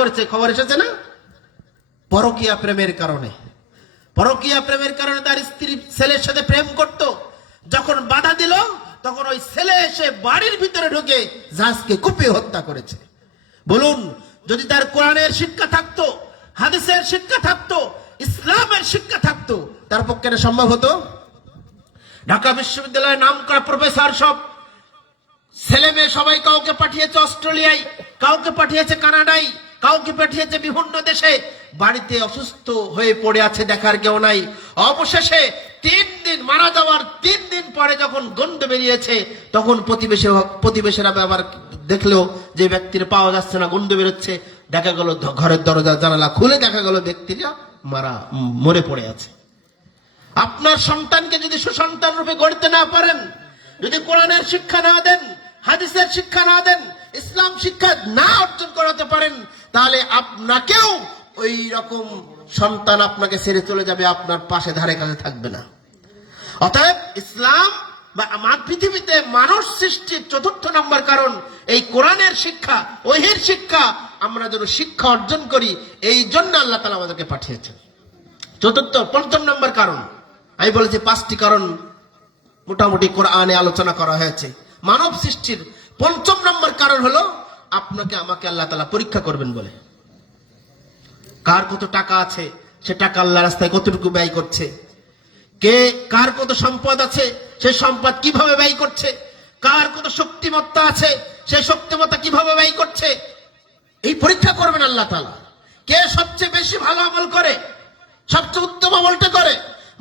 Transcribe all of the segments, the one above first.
করেছে, খবর এসেছে না? পরকীয়া প্রেমের কারণে। পরকীয়া প্রেমের কারণে তার স্ত্রী ছেলের সাথে প্রেম করত, যখন বাধা দিল তখন ওই ছেলে এসে বাড়ির ভিতরে ঢুকে জাহাজকে কুপিয়ে হত্যা করেছে। বলুন, যদি তার কোরআনের শিক্ষা থাকতো, হাদিসের শিক্ষা থাকতো, ইসলামের শিক্ষা থাকতো, তার পক্ষে এটা সম্ভব হতো? ঢাকা বিশ্ববিদ্যালয়ের নাম করা প্রফেসর সব ছেলে মেয়ে সবাই কাউকে পাঠিয়েছে অস্ট্রেলিয়ায়, কাউকে পাঠিয়েছে কানাডায়, কাউকে পাঠিয়েছে বিভিন্ন দেশে। বাড়িতে অসুস্থ হয়ে পড়ে আছে, দেখার কেউ নাই। অবশেষে 3 দিন, মারা যাওয়ার 3 দিন পরে যখন গন্ধ বেরিয়েছে, তখন প্রতিবেশীরা আবার দেখলো যে ব্যক্তির পাওয়া যাচ্ছে না, গন্ধ বেরোচ্ছে। দেখা গেল ঘরের দরজা জানালা খুলে দেখা গেল ব্যক্তিরা মরে পড়ে আছে। আপনার সন্তানকে যদি সুসন্তান রূপে গড়তে না পারেন, যদি কোরআনের শিক্ষা না দেন, হাদিসের শিক্ষা না দেন, ইসলাম শিক্ষা না অর্জন করাতে পারেন, তাহলে আপনাকেও ওই রকম সন্তান আপনাকে ছেড়ে চলে যাবে, আপনার পাশে ধারে কাছে থাকবে না। অতএব ইসলাম বা আমার পৃথিবীতে মানুষ সৃষ্টির 4র্থ নম্বর কারণ এই কোরআনের শিক্ষা, ওহির শিক্ষা। আমরা যেন শিক্ষা অর্জন করি, এই জন্য আল্লাহ তাআলা আমাদেরকে পাঠিয়েছেন। 5ম নম্বর কারণ, আমি বলেছি 5টি কারণ মোটামুটি কোরআনে আলোচনা করা হয়েছে। মানব সৃষ্টির 5ম নম্বর কারণ হলো আপনাকে আমাকে আল্লাহ তাআলা পরীক্ষা করবেন বলে। কার কত টাকা আছে, সে টাকা আল্লাহর রাস্তায় কতটুকু ব্যয় করছে, কে কার কত সম্পদ আছে, সেই সম্পদ কিভাবে ব্যয় করছে, কার কত শক্তিমত্তা আছে, সেই শক্তিমত্তা কিভাবে ব্যয় করছে, এই পরীক্ষা করবেন আল্লাহ তাআলা। কে সবচেয়ে বেশি ভালো আমল করে, সবচেয়ে উত্তম আমলটা করে,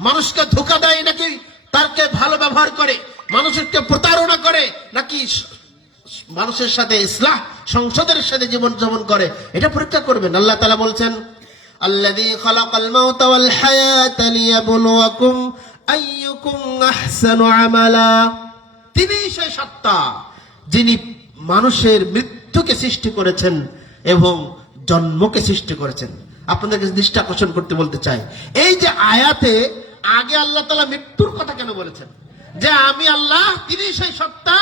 মানুষকে ধোঁকা দেয় নাকি তারকে ভালো ব্যবহার করে, মানুষকে প্রতারণা করে নাকি মানুষের সাথে ইসলাহ সংসদের সাথে জীবন যাপন করে, এটা পরীক্ষা করবেন। আল্লাহ তাআলা বলছেন, আল্লাযী খালাকাল মাউতা ওয়াল হায়াতা লিয়াবলুয়াকুম আইয়ুকুম আহসানু আমালা। তিনি সেই সত্তা যিনি মানুষের মৃত্যুকে সৃষ্টি করেছেন এবং জন্মকে সৃষ্টি করেছেন। আপনাদেরকে দৃষ্টি আকর্ষণ করতে বলতে চাই, এই যে আয়াতে আগে আল্লাহ তাআলা মৃত্যুর কথা কেন বলেছেন? যে আমি আল্লাহ, তিনি সেই সত্তা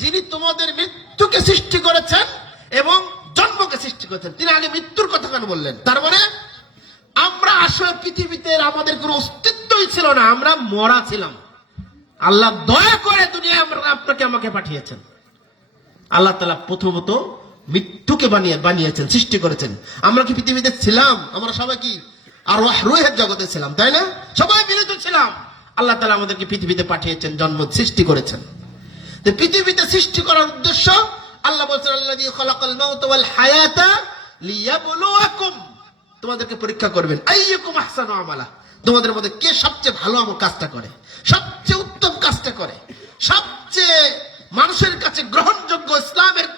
যিনি তোমাদের মৃত্যুকে সৃষ্টি করেছেন এবং জন্মকে সৃষ্টি করেছেন। তিনি আগে মৃত্যুর কথা কেন বললেন? তার মানে আমরা আসলে পৃথিবীতে আমাদের কোনো অস্তিত্বই ছিল না, আমরা মরা ছিলাম। আল্লাহ দয়া করে দুনিয়ায় আপনাকে আমাকে পাঠিয়েছেন। আল্লাহ তাআলা প্রথমত মৃত্যুকে বানিয়েছেন, সৃষ্টি করেছেন। আমরা কি পৃথিবীতে ছিলাম? আমরা সবাই কি আর রুহের জগতে ছিলাম, তাই না? সবাই মিলিত ছিলাম। আল্লাহ তাআলা আমাদেরকে পৃথিবীতে পাঠিয়েছেন, জন্ম সৃষ্টি করেছেন। তো পৃথিবীতে সৃষ্টি করার উদ্দেশ্য আল্লাহ বলেছেন, আল্লাযী খালাকাল মাউতা ওয়াল হায়াতা লিয়াবলুয়াকুম, তোমাদেরকে পরীক্ষা করবেন, আইয়ুকুম আহসানু আমালা, তোমাদের মধ্যে কে সবচেয়ে ভালো আমল কাজটা করে, সবচেয়ে উত্তম কাজটা করে, সবচেয়ে মানুষের কাছে গ্রহণযোগ্য ইসলামের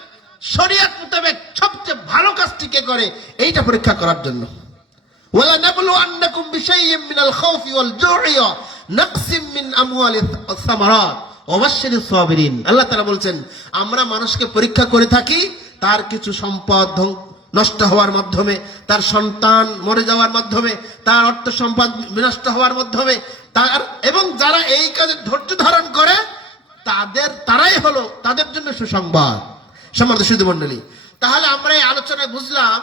শরীয়ত মোতাবেক সবচেয়ে ভালো কাজটি কে করে, এইটা পরীক্ষা করার জন্য। ওয়ালা নাবলুয়ান্নাকুম বিশাইইম মিনাল খাউফি ওয়াল জু'i ওয়া নাকসিম মিন আমওয়ালিস সামারাত ওয়া বাশশিরিস সাবিরিন। আল্লাহ তাআলা বলছেন, আমরা মানুষকে পরীক্ষা করে থাকি তার কিছু সম্পদ নষ্ট হওয়ার মাধ্যমে, তার সন্তান মরে যাওয়ার মাধ্যমে, তার অর্থ সম্পদ বিনষ্ট হওয়ার মাধ্যমে, এবং যারা এই কাজে ধৈর্য ধারণ করে তারাই হলো তাদের জন্য সুসংবাদ। সম্মানিত সুধী মণ্ডলী, তাহলে আমরা এই আলোচনায় বুঝলাম,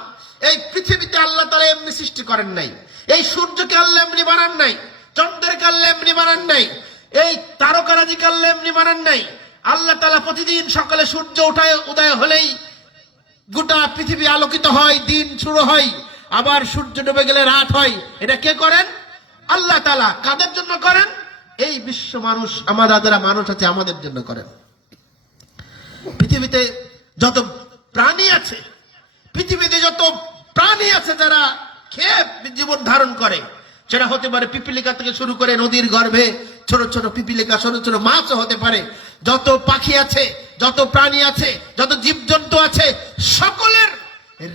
এই পৃথিবীতে আল্লাহ তাআলা এমনি সৃষ্টি করেন নাই, এই সূর্যকে আল্লাহ এমনি বানান নাই, চন্দ্রকে আল্লাহ এমনি বানান নাই, এই তারকারাজিকে আল্লাহ এমনি বানান নাই। আল্লাহ তাআলা প্রতিদিন সকালে সূর্য উদয় হলেই গোটা পৃথিবী আলোকিত হয়, দিন শুরু হয়, আবার সূর্য ডুবে গেলে রাত হয়। এটা কে করেন? আল্লাহ তাআলা। কাদের জন্য করেন? এই বিশ্ব মানুষ, আমাদের যারা মানুষ আছে আমাদের জন্য করেন। পৃথিবীতে যত প্রাণী আছে, পৃথিবীতে যত প্রাণী আছে যারা খেয়ে জীবন ধারণ করে, সেটা হতে পারে পিপিলিকা থেকে শুরু করে নদীর গর্ভে ছোট ছোট পিপিলিকা, ছোট ছোট মাছও হতে পারে। যত পাখি আছে, যত প্রাণী আছে, যত জীবজন্তু আছে, সকলের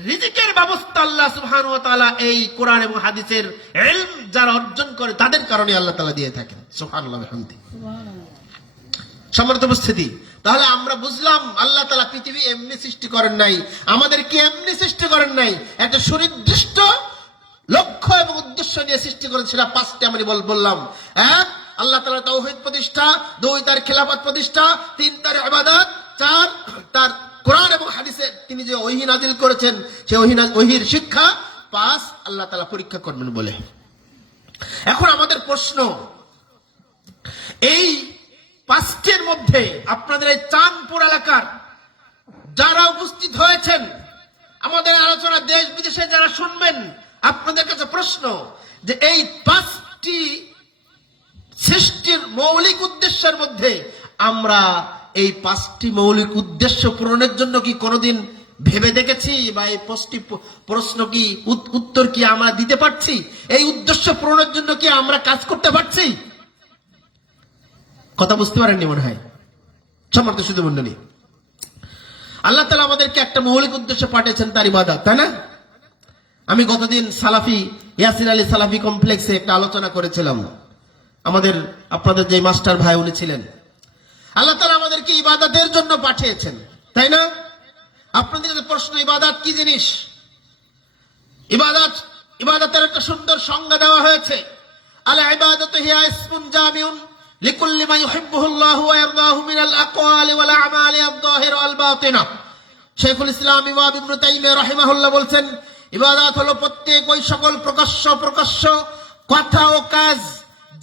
রিজিকের ব্যবস্থা আল্লাহ সুবহানাহু ওয়া তাআলা এই কোরআন এবং হাদিসের ইলম যারা অর্জন করে তাদের কারণে আল্লাহ তাআলা দিয়ে থাকেন। সুবহানাল্লাহ ওয়া বিহামদিহি। সম্মানিত উপস্থিতি, তাহলে আমরা বুঝলাম আল্লাহ তাআলা পৃথিবী এমনি সৃষ্টি করেন নাই, আমাদেরকে এমনি সৃষ্টি করেন নাই, একটা সুনির্দিষ্ট লক্ষ্য এবং উদ্দেশ্য নিয়ে সৃষ্টি করেন। সেটা 5টি আমি বললাম। 1, আল্লাহ তাআলার তাওহীদ প্রতিষ্ঠা, 2, তার খেলাফত প্রতিষ্ঠা, 3, তার ইবাদত, 4, তার কোরআন এবং হাদিসে তিনি যে ওহী নাজিল করেছেন, সেই ওহীর শিক্ষা পাস আল্লাহ তাআলা পরীক্ষা করবেন বলে। এখন আমাদের প্রশ্ন, এই 5টির মধ্যে আপনাদের এই চাঁদপুর এলাকার যারা উপস্থিত হয়েছেন, আমাদের আলোচনা দেশ বিদেশে যারা শুনবেন, আপনাদের কাছে প্রশ্ন যে এই 5টি সৃষ্টির মৌলিক উদ্দেশ্যের মধ্যে আমরা এই 5টি মৌলিক উদ্দেশ্য পূরণের জন্য কি কোনোদিন ভেবে দেখেছি, বা এই প্রশ্ন কি উত্তর কি আমরা দিতে পারছি? এই উদ্দেশ্য পূরণের জন্য কি আমরা কাজ করতে পারছি? কথা বুঝতে পারেননি মনে হয়। সম্মানিত শুধু মণ্ডলী, আল্লাহ তাআলা আমাদেরকে একটা মৌলিক উদ্দেশ্য পাঠিয়েছেন, তার ইবাদত, তাই না? আমি গতদিন সালাফি ইয়াসির আলী সালাফি কমপ্লেক্সে একটা আলোচনা করেছিলাম। আমাদের আপনাদের যে মাস্টার ভাই উনি ছিলেন। আল্লাহ তাআলা আমাদেরকে ইবাদতের জন্য পাঠিয়েছেন, তাই না? আপনাদের কাছে প্রশ্ন, ইবাদত কি জিনিস? ইবাদতের একটা সুন্দর সংজ্ঞা দেওয়া হয়েছে। আল ইবাদাতু হিয়া ইসমুন জামিউন লিকুল্লি মা ইউহিব্বুহুল্লাহু ওয়া ইয়ারদাহু মিনাল আকওয়ালি ওয়াল আমালি আয-যাহিরা ওয়াল বাতিনা। শাইখুল ইসলাম ইমাম ইবনে তাইমিয়া রাহিমাহুল্লাহ বলছেন, ইবাদত হলো প্রত্যেক ওই সকল প্রকাশ্য কথা ও কাজ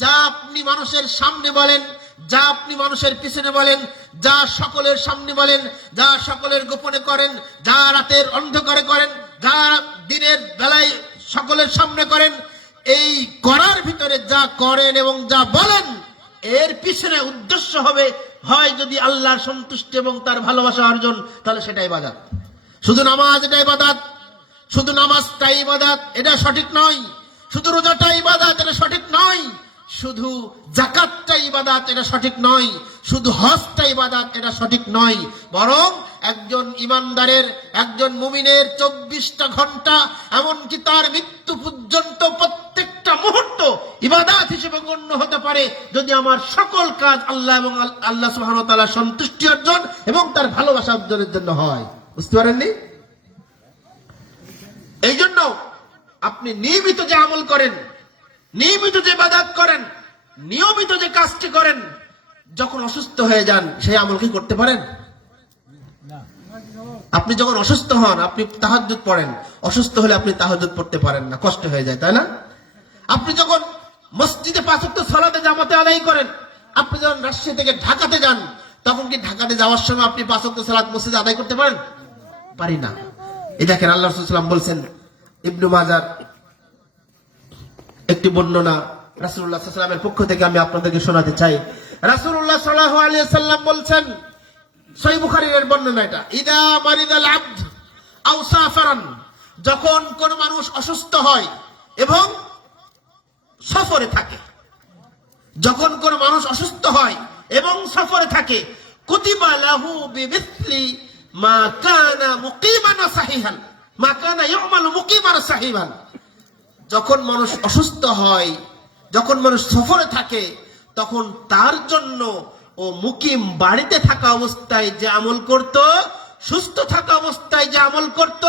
যা আপনি মানুষের সামনে বলেন, যা আপনি মানুষের পিছনে বলেন, যা সকলের সামনে বলেন, যা সকলের গোপনে করেন, যা রাতের অন্ধকারে করেন, যা দিনের বেলায় সকলের সামনে করেন। এই করার ভিতরে যা করেন এবং যা বলেন, এর পিছনে উদ্দেশ্য হবে হয় যদি আল্লাহর সন্তুষ্টি এবং তার ভালোবাসা অর্জন, তাহলে সেটাই ইবাদত। শুধু নামাজ এটা ইবাদত, শুধু নামাজটাই ইবাদত এটা সঠিক নয়, শুধু রোজাটাই ইবাদত এটা সঠিক নয়, শুধু যাকাতটা ইবাদত এটা সঠিক নয়, শুধু হজটা ইবাদত এটা সঠিক নয়। বরং একজন ইমানদারের, একজন মুমিনের 24টা ঘন্টা, এমনকি তার মৃত্যু পর্যন্ত প্রত্যেকটা মুহূর্ত ইবাদত হিসেবে গণ্য হতে পারে যদি আমার সকল কাজ আল্লাহ এবং আল্লাহ সুবহানাহু ওয়া তাআলার সন্তুষ্টি অর্জন এবং তার ভালোবাসা অর্জনের জন্য হয়। বুঝতে পারেননি? এই জন্য আপনি নিয়মিত যে আমল করেন, নিয়মিত যে ইবাদত করেন, নিয়মিত যে কাজটি করেন, যখন অসুস্থ হয়ে যান সেই আমল কি করতে পারেন? আপনি যখন অসুস্থ হন আপনি তাহাজ্জুদ পড়েন, অসুস্থ হলে আপনি তাহাজ্জুদ পড়তে পারেন না, কষ্ট হয়ে যায়, তাই না? আপনি যখন মসজিদে 5 ওয়াক্ত সালাতে জামাতে আদায় করেন, আপনি যখন রাজশাহী থেকে ঢাকাতে যান, তখন কি ঢাকাতে যাওয়ার সময় আপনি 5 ওয়াক্ত সালাত মসজিদে আদায় করতে পারেন? পারি না। এই দেখেন আল্লাহ রাসূল সাল্লাল্লাহু আলাইহি ওয়াসাল্লাম বলছেন, ইবনে মাজাহ একটি বর্ণনা রাসূলুল্লাহ সাল্লাল্লাহু আলাইহি ওয়াসাল্লামের পক্ষ থেকে আমি আপনাদেরকে শোনাতে চাই। রাসূলুল্লাহ সাল্লাল্লাহু আলাইহি ওয়াসাল্লাম বলছেন, সহিহ বুখারীর বর্ণনা এটা, ইদা মারিদাল আবদ আও সাফারান, যখন কোন মানুষ অসুস্থ হয় এবং সফরে থাকে, যখন কোন মানুষ অসুস্থ হয় এবং সফরে থাকে, কুতিবা লাহু বিমিসলি মা কানা মুকিমান সাহিহান, মা কানা ইয়ামালু মুকিমান সাহিহান। যখন মানুষ অসুস্থ হয়, যখন মানুষ সফরে থাকে, তখন তার জন্য ও মুকিম বাড়িতে থাকা অবস্থায় যে আমল করত, সুস্থ থাকা অবস্থায় যে আমল করত,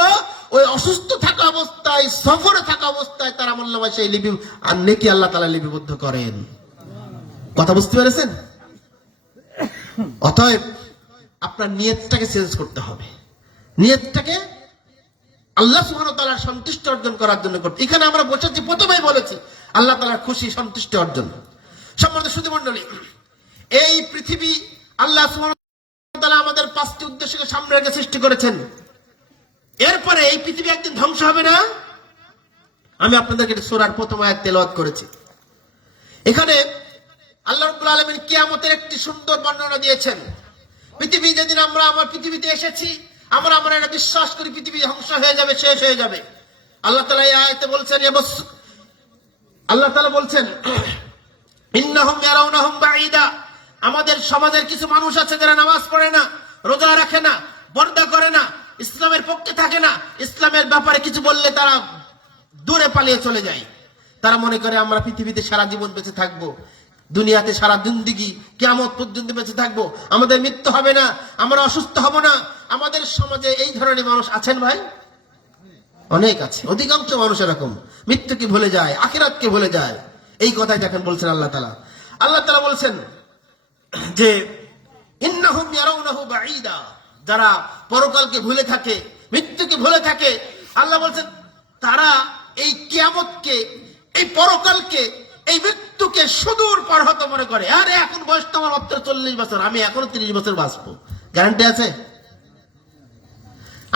ওই অসুস্থ থাকা অবস্থায়, সফরে থাকা অবস্থায় তার আমলনামায় সেই লিপি আর নেকি আল্লাহ তাআলা লিপিবদ্ধ করেন। কথা বুঝতে পেরেছেন? অতএব আপনার নিয়তটাকে চেঞ্জ করতে হবে, নিয়তটাকে আল্লাহ সুবহানাহু ওয়া তাআলার সন্তুষ্টি অর্জন করার জন্য করতে। এখানে আমরা বসেছি, প্রথমেই বলেছি আল্লাহ তাআলার খুশি, সন্তুষ্টি অর্জন। সম্মানিত সুধী মণ্ডলী, এই পৃথিবী আল্লাহ সুবহানাহু ওয়া তাআলা আমাদের 5টি উদ্দেশ্যকে সামনে রেখে সৃষ্টি করেছেন। এরপরে এই পৃথিবী একদিন ধ্বংস হবে না? আমি আপনাদেরকে সূরার প্রথম আয়াত তেলাওয়াত করেছি। এখানে আল্লাহ রাব্বুল আলামিন কিয়ামতের একটি সুন্দর বর্ণনা দিয়েছেন। পৃথিবী যেদিন আমরা পৃথিবীতে এসেছি, আমরা এটা বিশ্বাস করি পৃথিবী ধ্বংস হয়ে যাবে, শেষ হয়ে যাবে। আল্লাহ তাআলা এই আয়াতে বলছেন, আল্লাহ তাআলা বলছেন, ইন্নাহুম ইয়ারাউনাহুম বাঈদা, আমাদের সমাজের কিছু মানুষ আছে যারা নামাজ পড়ে না, রোজা রাখে না, পর্দা করে না, ইসলামের পক্ষে থাকে না, ইসলামের ব্যাপারে কিছু বললে তারা দূরে পালিয়ে চলে যায়। তারা মনে করে আমরা পৃথিবীতে সারা জীবন বেঁচে থাকবো, দুনিয়াতে সারা জিন্দেগি কিয়ামত পর্যন্ত বেঁচে থাকবো, আমাদের মৃত্যু হবে না, আমরা অসুস্থ হব না। আমাদের সমাজে এই ধরনের মানুষ আছেন ভাই? অনেক আছে। অধিকাংশ মানুষ এরকম, মৃত্যুকে ভুলে যায়, আখিরাতকে ভুলে যায়। এই কথাই দেখেন বলছেন আল্লাহ তাআলা। আল্লাহ তাআলা বলছেন যে ইন্নাহুম ইয়ারাউনাহু বাঈদা, যারা পরকালকে ভুলে থাকে, মৃত্যুকে ভুলে থাকে, আল্লাহ বলছেন তারা এই কিয়ামতকে, এই পরকালকে, এই মৃত্যুকে সুদূর পরহত মনে করে। আরে এখন বয়স তো আমার মাত্র 40 বছর, আমি এখনো 30 বছর বাঁচবো, গ্যারান্টি আছে?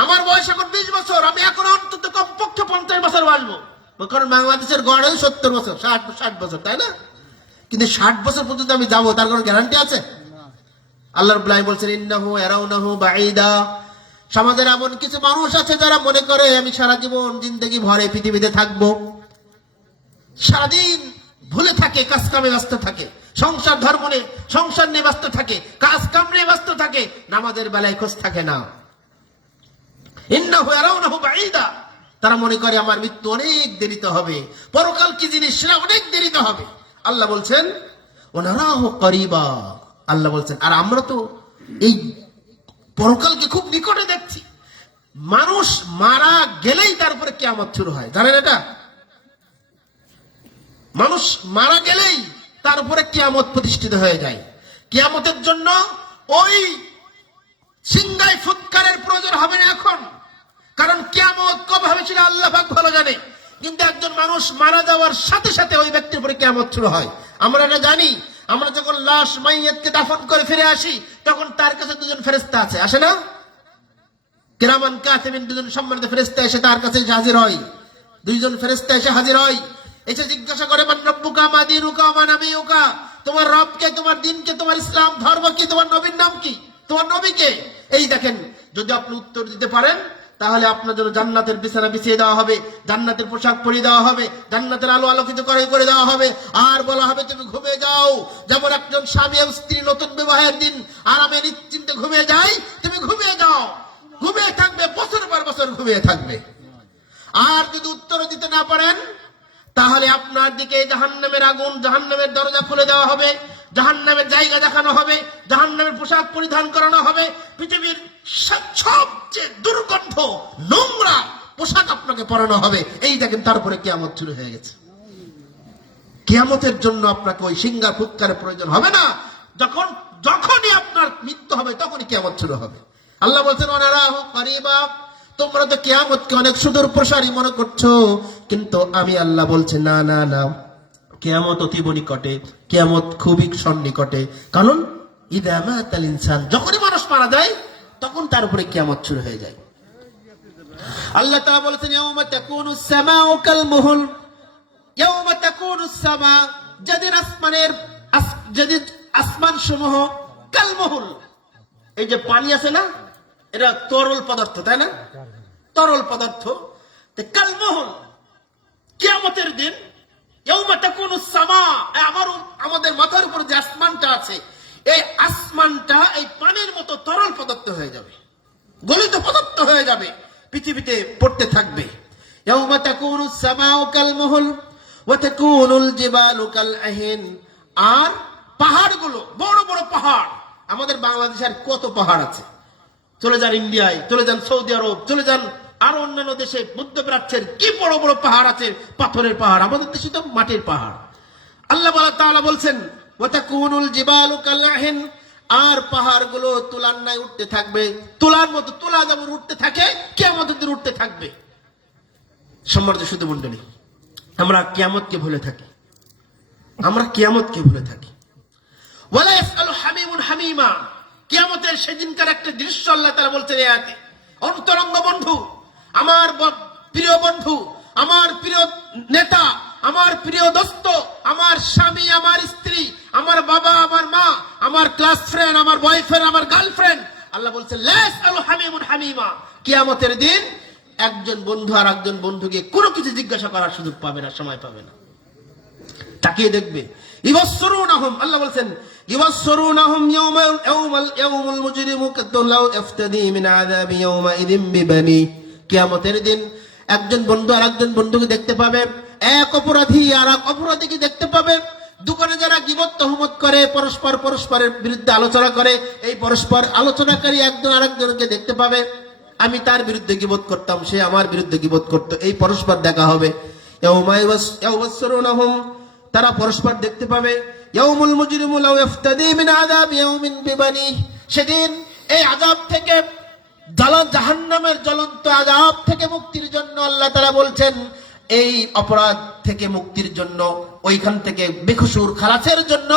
আমার বয়স এখন 20 বছর, আমি এখন অন্তত কমপক্ষে 50 বছর বাঁচবো। কারণ বাংলাদেশের গড় 70 বছর, 60 বছর, তাই না? কিন্তু 60 বছর পর্যন্ত আমি যাবো, তার কোনো গ্যারান্টি আছে? আল্লাহ রাব্বুল আলামিন বলছেন ইন্নাহু ইয়ারাউনাহু বাঈদা। সমাজের এমন কিছু মানুষ আছে যারা মনে করে আমি সারা জীবন জিন্দেগি ভরে পৃথিবীতে থাকবো, সারাদিন ভুলে থাকে, কাজ কামে ব্যস্ত থাকে, সংসার ধর্ম নিয়ে, সংসার নিয়ে ব্যস্ত থাকে, কাজ কাম নিয়ে ব্যস্ত থাকে, নামাজের বেলায় খোঁজ থাকে না। ইন্নাহু ইয়ারাউনাহু বাঈদা, তারা মনে করে আমার মৃত্যু অনেক দেরিতে হবে, পরকাল কি জিনিস সেটা অনেক দেরিতে হবে। আল্লাহ বলছেন ওনারাহু করিবা, আল্লাহ বলছেন আর আমরা তো এই পরকালকে খুব নিকটে দেখছি। মানুষ মারা গেলেই তারপরে কিয়ামত শুরু হয়, জানেন এটা? মানুষ মারা গেলেই তারপরে কিয়ামত প্রতিষ্ঠিত হয়ে যায়। কিয়ামতের জন্য ওই সিংহায় ফুৎকারের প্রয়োজন হবে না এখন, কারণ কিয়ামত কবে হবে সেটা আল্লাহ পাক ভালো জানে। কিন্তু একজন মানুষ মারা যাওয়ার সাথে সাথে ওই ব্যক্তির উপরে কিয়ামত শুরু হয়। আমরা এটা জানি। আমরা যখন লাশ মাইয়াতকে দাফন করে ফিরে আসি, তখন তার কাছে দুজন ফেরেশতা আছে, আসে না? কিরামান কাতিবিন, দুজন সম্মানিত ফেরেশতা এসে তার কাছে হাজির হয়। দুইজন ফেরেশতা এসে হাজির হয়, এসে জিজ্ঞাসা করে মান রব্বুকা মা দীনুকা মা নবিয়ুকা, তোমার রব কে, তোমার দিন কে, তোমার ইসলাম ধর্ম কি, তোমার নবীর নাম কি, তোমার নবী কে? এই দেখেন, যদি আপনি উত্তর দিতে পারেন তাহলে আপনার জন্য জান্নাতের বিছানা বিছিয়ে দেওয়া হবে, জান্নাতের পোশাক পরিয়ে দেওয়া হবে, জান্নাতের আলো আলোকিত করে দেওয়া হবে, আর বলা হবে তুমি ঘুমিয়ে যাও। যেমন একজন স্বামী ও স্ত্রী নতুন বিবাহের দিন আরামে নিশ্চিন্তে ঘুমিয়ে যায়, তুমি ঘুমিয়ে যাও, ঘুমিয়ে থাকবে, বছর পর বছর ঘুমিয়ে থাকবে। আর যদি উত্তর দিতে না পারেন তাহলে আপনার দিকে জাহান্নামের আগুন, জাহান্নামের দরজা খুলে দেওয়া হবে, জাহান্নামের জায়গা দেখানো হবে, জাহান্নামের পোশাক পরিধান করানো হবে, পৃথিবীর সবচেয়ে দুর্গন্ধ নোংরা পোশাক আপনাকে পরানো হবে। এই দেখেন, তারপরে কিয়ামত শুরু হয়ে গেছে। কিয়ামতের জন্য আপনাকে ওই সিংহার ফুৎকারের প্রয়োজন হবে না। যখনই আপনার মৃত্যু হবে তখনই কিয়ামত শুরু হবে। আল্লাহ বলছেন ওনারাহু করিবা, তোমরা তো কিয়ামতকে অনেক সুদূর প্রসারী মনে করছো, কিন্তু আমি আল্লাহ বলছি না না না, কিয়ামত অতীব নিকটে, কিয়ামত খুবই সন্নিকটে। কারণ ইযা মাতাল ইনসান, যখনই মানুষ মারা যায় তখন তার উপরে কিয়ামত শুরু হয়ে যায়। আল্লাহ তাআলা বলেছেন ইয়াউমা তাকুনুস সামাউ কাল মুহল, ইয়াউমা তাকুনুস সামা, যেদিন আসমান সমূহ কাল মুহল, এই যে পানি আছে না, এটা তরল পদার্থ, তাই না? তরল পদার্থ, কাল মুহল, কিয়ামতের দিন ইয়াউমা তাকুনুস সামা, আমাদের মাথার উপর যে আসমানটা আছে, এই আসমানটা এই পানির মতো তরল পদার্থ হয়ে যাবে, গলিত পদার্থ হয়ে যাবে, পৃথিবীতে পড়তে থাকবে। ইয়াউমা তাকুনুস সামাউ কাল মুহল ওয়া তাকুনুল জিবালু কাল আহিন, আর পাহাড়গুলো, বড় বড় পাহাড়, আমাদের বাংলাদেশের কত পাহাড় আছে, চলে যান ইন্ডিয়ায়, চলে যান সৌদি আরব, চলে যান আরো অন্যান্য দেশে, মধ্যপ্রাচ্যের কি বড় বড় পাহাড় আছে, পাথরের পাহাড়। আমাদের দেশে তো মাটির পাহাড়। আল্লাহ তাআলা বলছেন ওয়া তাকুনুল জিবালু কাল আহিন, আর পাহাড়গুলো তুলার ন্যায় উঠতে থাকবে, তুলার মতো, তুলা যেমন উঠতে থাকে কিয়ামতের দিন উঠতে থাকবে। সম্মানিত সুধী মণ্ডলী, আমরা কিয়ামতকে ভুলে থাকি, আমরা কিয়ামতকে ভুলে থাকি। ওয়ালা ইয়াসআলু হামিমুন হামিমা, কিয়ামতের সেদিনকার একটা দৃশ্য আল্লাহ তাআলা বলছেন এই আয়াতে। অন্তরঙ্গ বন্ধু, আমার প্রিয় বন্ধু, আমার প্রিয় নেতা, আমার প্রিয় দোস্ত, আমার স্বামী, আমার স্ত্রী, আমার বাবা, আমার মা, আমার ক্লাস ফ্রেন্ড, আমার বয়ফ্রেন্ড, আমার গার্লফ্রেন্ড, আল্লাহ বলছেন লা ইয়াসআলু হামিমুন হামিমা, কিয়ামতের দিন একজন বন্ধু আর একজন বন্ধুকে কোনো কিছু জিজ্ঞাসা করার সুযোগ পাবে না, সময় পাবে না, তাকিয়ে দেখবে। ইবাসসুরুনাহুম, আল্লাহ বলছেন ইবাসসুরুনাহুম ইয়াউমাল মুজরিমু কাতালাউ ইফতাদি মিন আযাবি ইয়াউমাইযিন বিবানি, কিয়ামতের দিন একজন বন্ধু আর একজন বন্ধুকে দেখতে পাবে, এক অপরাধী আর এক অপরাধীকে দেখতে পাবে। দোকানে যারা গীবত তহমত করে, পরস্পরের বিরুদ্ধে আলোচনা করে, এই পরস্পর আলোচনাকারী একজন আরেকজনকে দেখতে পাবে। আমি তার বিরুদ্ধে গীবত করতাম, সে আমার বিরুদ্ধে গীবত করত, এই পরস্পর দেখা হবে। ইয়াউমাইয়াসসুরুনাহুম, তারা পরস্পর দেখতে পাবে। ইয়াউমুল মুজরিমু লাউ ইফতাদি মিন আযাবি ইয়াউমিন বিবানি, সেদিন এই আযাব থেকে জাহান্নামের জ্বলন্ত আযাব থেকে মুক্তির জন্য আল্লাহ তাআলা বলছেন, এই অপরাধ থেকে মুক্তির জন্য, ওইখান থেকে বেকসুর খালাসের জন্য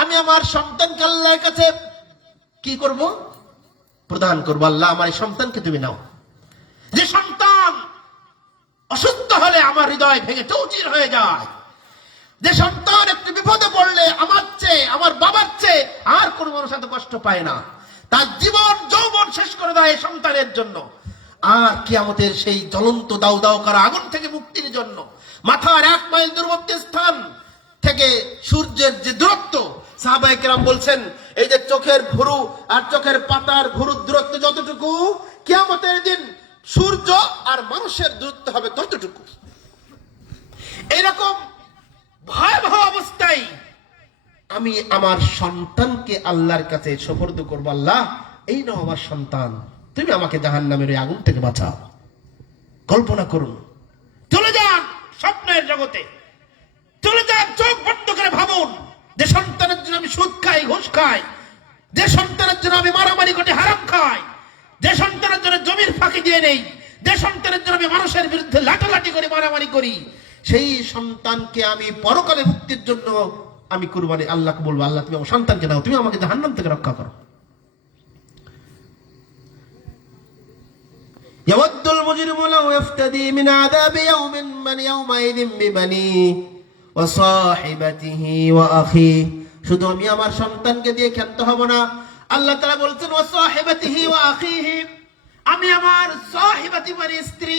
আমি আমার সন্তানকে আল্লাহর কাছে কি করব? প্রদান করব। আল্লাহ, আমার এই সন্তানকে তুমি নাও। যে সন্তান অসুস্থ হলে আমার হৃদয় ভেঙে চৌচির হয়ে যায়, যে সন্তান একটু বিপদে পড়লে আমার চেয়ে, আমার বাবার চেয়ে আর কোন মানুষ এত কষ্ট পায় না, তার জীবন যৌবন শেষ করে দেয় এই সন্তানের জন্য। আর কিয়ামতের সেই জ্বলন্ত দাউ দাউ করা আগুন থেকে মুক্তির জন্য মাথার 1 মাইল দূরবর্তী স্থান থেকে সূর্যের যে দূরত্ব, সাহাবায়ে কেরাম বলছেন, এই যে চোখের ভুরু আর চোখের পাতার ভুরুর দূরত্ব যতটুকু, কিয়ামতের দিন সূর্য আর মানুষের দূরত্ব হবে ততটুকু। এরকম ভয়াবহ অবস্থায় আমি আমার সন্তানকে আল্লাহর কাছে সুপর্দ করব। আল্লাহ, এই নাও আমার সন্তান, তুমি আমাকে জাহান্নামের ওই আগুন থেকে বাঁচাও। কল্পনা করুন, চলে যান স্বপ্নের জগতে, চলে যান, চোখ বন্ধ করে ভাবুন, যে সন্তানের জন্য আমি সুদ খাই, ঘুষ খাই, যে সন্তানের জন্য আমি মারামারি করে হারাম খাই, যে সন্তানের জন্য জমির ফাঁকি দিয়ে নেই, যে সন্তানের জন্য আমি মানুষের বিরুদ্ধে লাঠালাঠি করে মারামারি করি, সেই সন্তানকে আমি পরকালে মুক্তির জন্য আমি কুরবানি আল্লাহকে বলবো, আল্লাহ তুমি আমার সন্তানকে নাও, তুমি আমাকে জাহান্নাম থেকে রক্ষা করো। ইয়াওয়াদ্দুল মুজরিমু লাউ ইফতাদি মিন আযাবি ইয়াওমিন মান ইয়াওমাইযিন বিবানিহি ওয়া সাহিবাতিহি ওয়া আখিহি। শুধু আমি আমার সন্তানকে দিয়ে ক্ষান্ত হব না, আল্লাহ তাআলা বলছেন ওয়া সাহিবাতিহি ওয়া আখিহি, আমি আমার সাহিবাতি মানে স্ত্রী,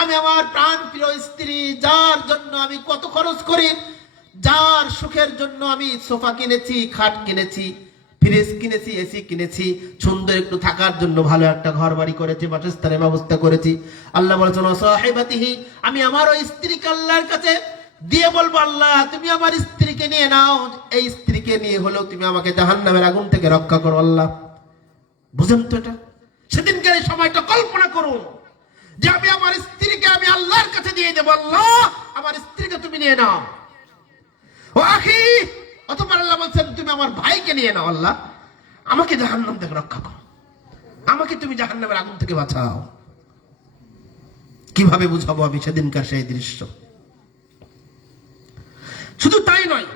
আমি আমার প্রাণ প্রিয় স্ত্রী, যার জন্য আমি কত খরচ করি, যার সুখের জন্য আমি সোফা কিনেছি, খাট কিনেছি, ফ্রিজ কিনেছি, এসি কিনেছি, সুন্দর একটু থাকার জন্য ভালো একটা ঘর বাড়ি করেছি, বাসস্থানের ব্যবস্থা করেছি। আল্লাহ বলেছেন সাহিবাতিহি, আমি আমার ওই স্ত্রীকে আল্লাহর কাছে দিয়ে বলবো, আল্লাহ তুমি আমার স্ত্রীকে নিয়ে নাও, এই স্ত্রীকে নিয়ে হলেও তুমি আমাকে জাহান্নামের আগুন থেকে রক্ষা করো। আল্লাহ, বুঝেন তো এটা? সেদিনকার এই সময়টা কল্পনা করুন, যে আমি আমার স্ত্রীকে আমি আল্লাহর কাছে দিয়ে দেবো, আল্লাহ আমার স্ত্রীকে তুমি নিয়ে নাও। ও আখি, অতঃপর আল্লাহ বলছেন তুমি আমার ভাইকে নিয়ে নাও, আল্লাহ আমাকে জাহান্নাম থেকে রক্ষা করো, আমাকে তুমি জাহান্নামের আগুন থেকে বাঁচাও। কিভাবে বুঝাবো আমি সেদিনকার সেই দৃশ্য? শুধু তাই নয়,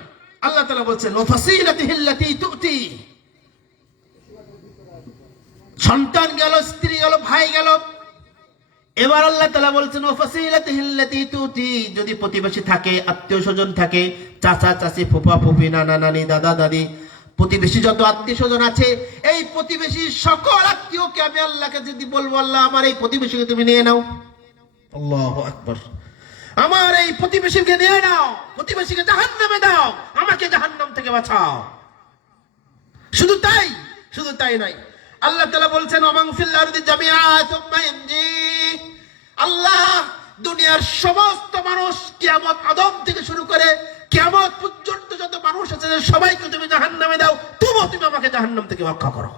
আল্লাহ তাআলা বলছেন ও ফাসিলাতিহি আল্লাতী তুতি, সন্তান গেল, স্ত্রী গেল, ভাই গেল, এবার আল্লাহ তাআলা বলছেন ও ফাসিলাতিহি আল্লাতী তুতি, যদি প্রতিবেশী থাকে, আত্মীয় স্বজন থাকে, চাচা চাচি, ফুফা ফুফি, নানা নানি, দাদা দাদি, প্রতিবেশী যত আত্মীয় স্বজন আছে, এই প্রতিবেশী সকল আত্মীয়কে আমি আল্লাহকে যদি বলবো, আল্লাহ আমার এই প্রতিবেশীকে তুমি নিয়ে নাও। আল্লাহু আকবার, আমার এই প্রতিবেশীকে নিয়ে নাও, প্রতিবেশীকে জাহান্নামে দাও, আমাকে জাহান্নাম থেকে বাঁচাও। শুধু তাই, শুধু তাই নয়, আল্লাহ তাআলা বলছেন ওমান ফিল আরদি জামিআ সুম্মা ইয়ানজি, আল্লাহ দুনিয়ার সমস্ত মানুষ, কিয়ামত আদম থেকে শুরু করে কিয়ামত পর্যন্ত যত মানুষ আছে, সবাইকে তুমি জাহান্নামে দাও, তবুও তুমি আমাকে জাহান্নাম থেকে রক্ষা করো।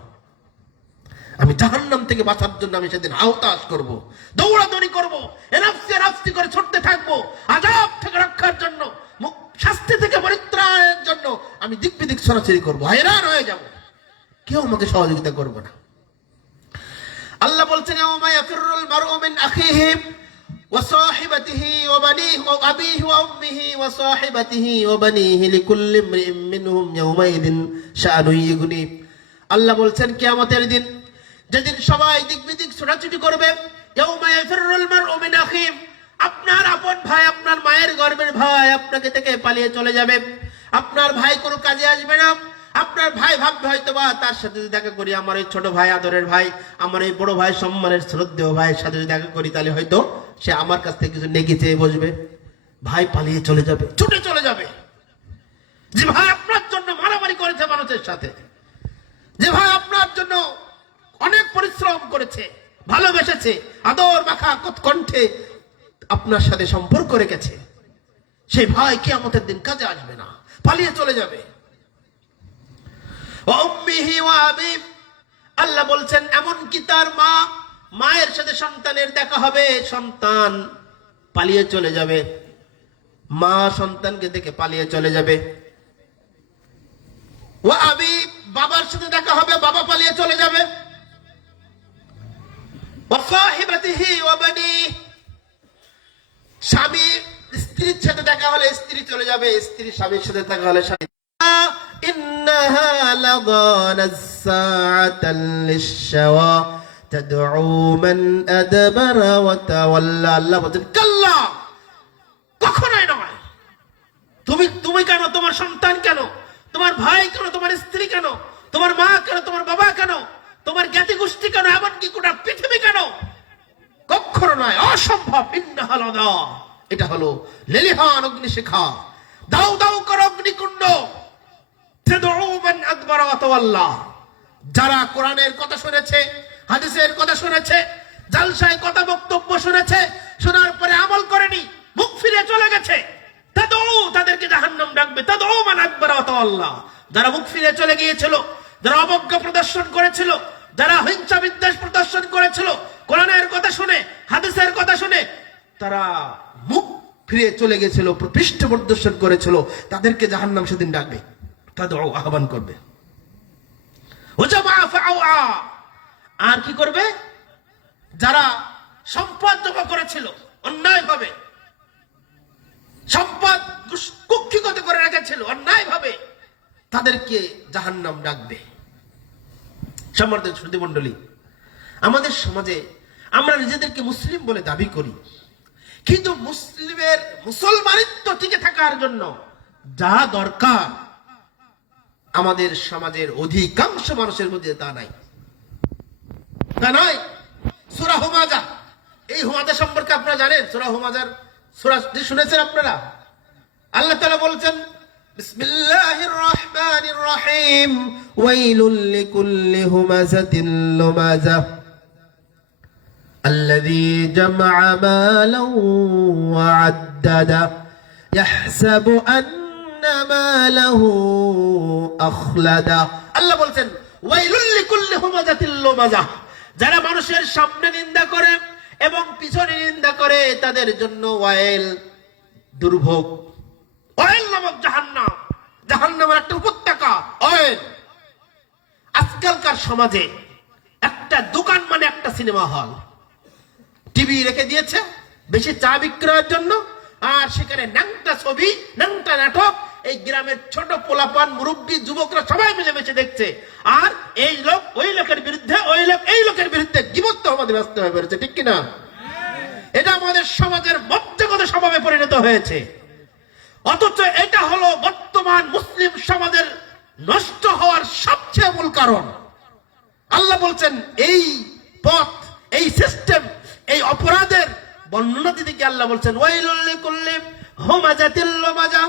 আমি জাহান্নাম থেকে বাঁচার জন্য আমি সেদিন হাওতাস করব, দৌড়াদৌড়ি করব, এনাফসি এনাফসি করে ছুটতে থাকবো, আযাব থেকে রক্ষার জন্য, শাস্তি থেকে পরিত্রাণের জন্য আমি দিক বিদিক ছড়াছড়ি করবো, হয়রান হয়ে যাব, কেউ আমাকে সহযোগিতা করবে না। আল্লাহ বলছেন ইয়াওমা ইয়াফিরুল মারউ মিন আখিহি ওয়া সাহিবাতিহি ওয়া বানিহি ওয়া আবিহি ওয়া উম্মিহি ওয়া সাহিবাতিহি ওয়া বানিহি লিকুল্লি ইমরিইন মিনহুম ইয়াওমাইযিন শাআনুন ইগনি। আল্লাহ বলছেন কিয়ামতের দিন, যেদিন সবাই দিক বিদিক ছোটাছুটি করবে, ইয়াওমা ইয়াফিরুল মারউ মিন আখিহি, আপনার আপন ভাই, আপনার মায়ের গর্ভের ভাই আপনাকে থেকে পালিয়ে চলে যাবে, আপনার ভাই কোনো কাজে আসবে না, আপনার ভাই ভাববে হয়তো বা তার সাথে যদি দেখা করি, আমার এই ছোট ভাই, আদরের ভাই, আমার এই বড় ভাই, সম্মানের শ্রদ্ধেয় ভাইয়ের সাথে যদি দেখা করি, তাহলে হয়তো সে আমার কাছ থেকে কিছু নেকি চেয়ে বসবে। ভাই পালিয়ে চলে যাবে, ছুটে চলে যাবে। যে ভাই আপনার জন্য মারামারি করেছে মানুষের সাথে, যে ভাই আপনার জন্য অনেক পরিশ্রম করেছে, ভালোবেসেছে, আদর মাখা কণ্ঠে আপনার সাথে সম্পর্ক রেখেছে, সেই ভাই কিয়ামতের দিন কাজে আসবে না, পালিয়ে চলে যাবে। আল্লাহ বলছেন এমনকি তার মা, মায়ের সাথে সন্তানের দেখা হবে, সন্তান পালিয়ে চলে যাবে, মা সন্তানকে দেখে পালিয়ে চলে যাবে। বাবার সাথে দেখা হবে, বাবা পালিয়ে চলে যাবে। ওয়া সাহিবাতিহি ওয়া বানি, স্বামী স্ত্রীর সাথে দেখা হলে স্ত্রী চলে যাবে, স্ত্রী স্বামীর সাথে দেখা হলে স্বামী। ইন্নাহা লাগানাস সাআতান লিশ-শাওয়া তাদউ মান আদবারা ওয়া তাওয়াল্লা। আল্লাহ বলেন কাল্লা, কখনোই নয়। তুমি কেন, তোমার সন্তান কেন, তোমার ভাই কেন, তোমার স্ত্রী কেন, তোমার মা কেন, তোমার বাবা কেন, তোমার জ্ঞাতি গোষ্ঠী কেন, এমনকি গোটা পৃথিবী কেন, কখনো নয়, অসম্ভব। ইন্নাহা লাযা, এটা হলো লেলিহান অগ্নিশিখা, দাউ দাউ করে অগ্নিকুণ্ড। তাদউ মান আদবারা ওয়া তাওয়াল্লা, যারা কোরআনের কথা শুনেছে, হাদিসের কথা শুনেছে, জালসায় কথা বক্তব্য শুনেছে, শোনার পরে আমল করেনি, মুখ ফিরে চলে গেছে, তাদউ, তাদেরকে জাহান্নাম ডাকবে। তাদউ মান আদবারা ওয়া তাওয়াল্লা, যারা মুখ ফিরে চলে গিয়েছিল, যারা অবজ্ঞা প্রদর্শন করেছিল, যারা হিংসা বিদ্বেষ প্রদর্শন করেছিল, কোরআনের কথা শুনে, হাদিসের কথা শুনে তারা মুখ ফিরে চলে গেছিল, পৃষ্ঠ প্রদর্শন করেছিল, তাদেরকে জাহান্নাম সেদিন ডাকবে, তাদউ, আহ্বান করবে। আর কি করবে? যারা সম্পদ জমা করেছিল অন্যায় ভাবে, সম্পদ কুক্ষিগত করে রেখেছিল অন্যায় ভাবে, তাদেরকে জাহান্নাম ডাকবে। সম্মানিত শ্রোতৃমণ্ডলী, আমাদের সমাজে আমরা নিজেদেরকে মুসলিম বলে দাবি করি, কিন্তু মুসলমানিত্ব টিকে থাকার জন্য যা দরকার আমাদের সমাজের অধিকাংশ মানুষের মধ্যে তা নাই, তা নাই। সূরা হুমাযা, এই হুমাযা সম্পর্কে আপনারা জানেন? সূরা হুমাযার সূরাটি শুনেছেন আপনারা? আল্লাহ তাআলা বলছেন বিসমিল্লাহির রহমানির রহিম, ওয়াইলুল লিকুল্লি হুমাযাতিন লুমাযা আল্লাযী জামআ মালান ওয়া আদ্দাদা ইয়াহসাবু আন্না মালাহু আখলাদা। আল্লাহ বলছেন ওয়াইলুল লিকুল্লি হুমাযাতিন লুমাযা, যারা মানুষের সামনে নিন্দা করে এবং পিছনে নিন্দা করে তাদের জন্য ওয়াইল, দুর্ভোগ। ওয়াইল নামক জাহান্নাম, জাহান্নামের একটা উপত্যকা ওয়াইল। আজকালকার সমাজে একটা দোকান মানে একটা সিনেমা হল, টিভি রেখে দিয়েছে বেশি চা বিক্রয়ের জন্য, আর সেখানে ন্যাংটা ছবি, ন্যাংটা নাটক, এই গ্রামের ছোট পোলাপান, মুরব্বী, যুবকরা সবাই মিলেমিশে দেখছে। আর এই লোক ওই লোকের বিরুদ্ধে, ওই লোক এই লোকের বিরুদ্ধে গীবত আমাদের ব্যস্ত হয়ে পড়েছে, ঠিক কিনা? এটা আমাদের সমাজের মধ্যগত স্বভাবে পরিণত হয়েছে। অথচ এটা হলো বর্তমান মুসলিম সমাজের নষ্ট হওয়ার সবচেয়ে মূল কারণ। আল্লাহ বলছেন এই পথ, এই সিস্টেম, এই অপরাধের বর্ণনা দিতে গিয়ে আল্লাহ বলছেন ওয়াইলুল লিকুল্লি হুমাযাতিল লুমাযা,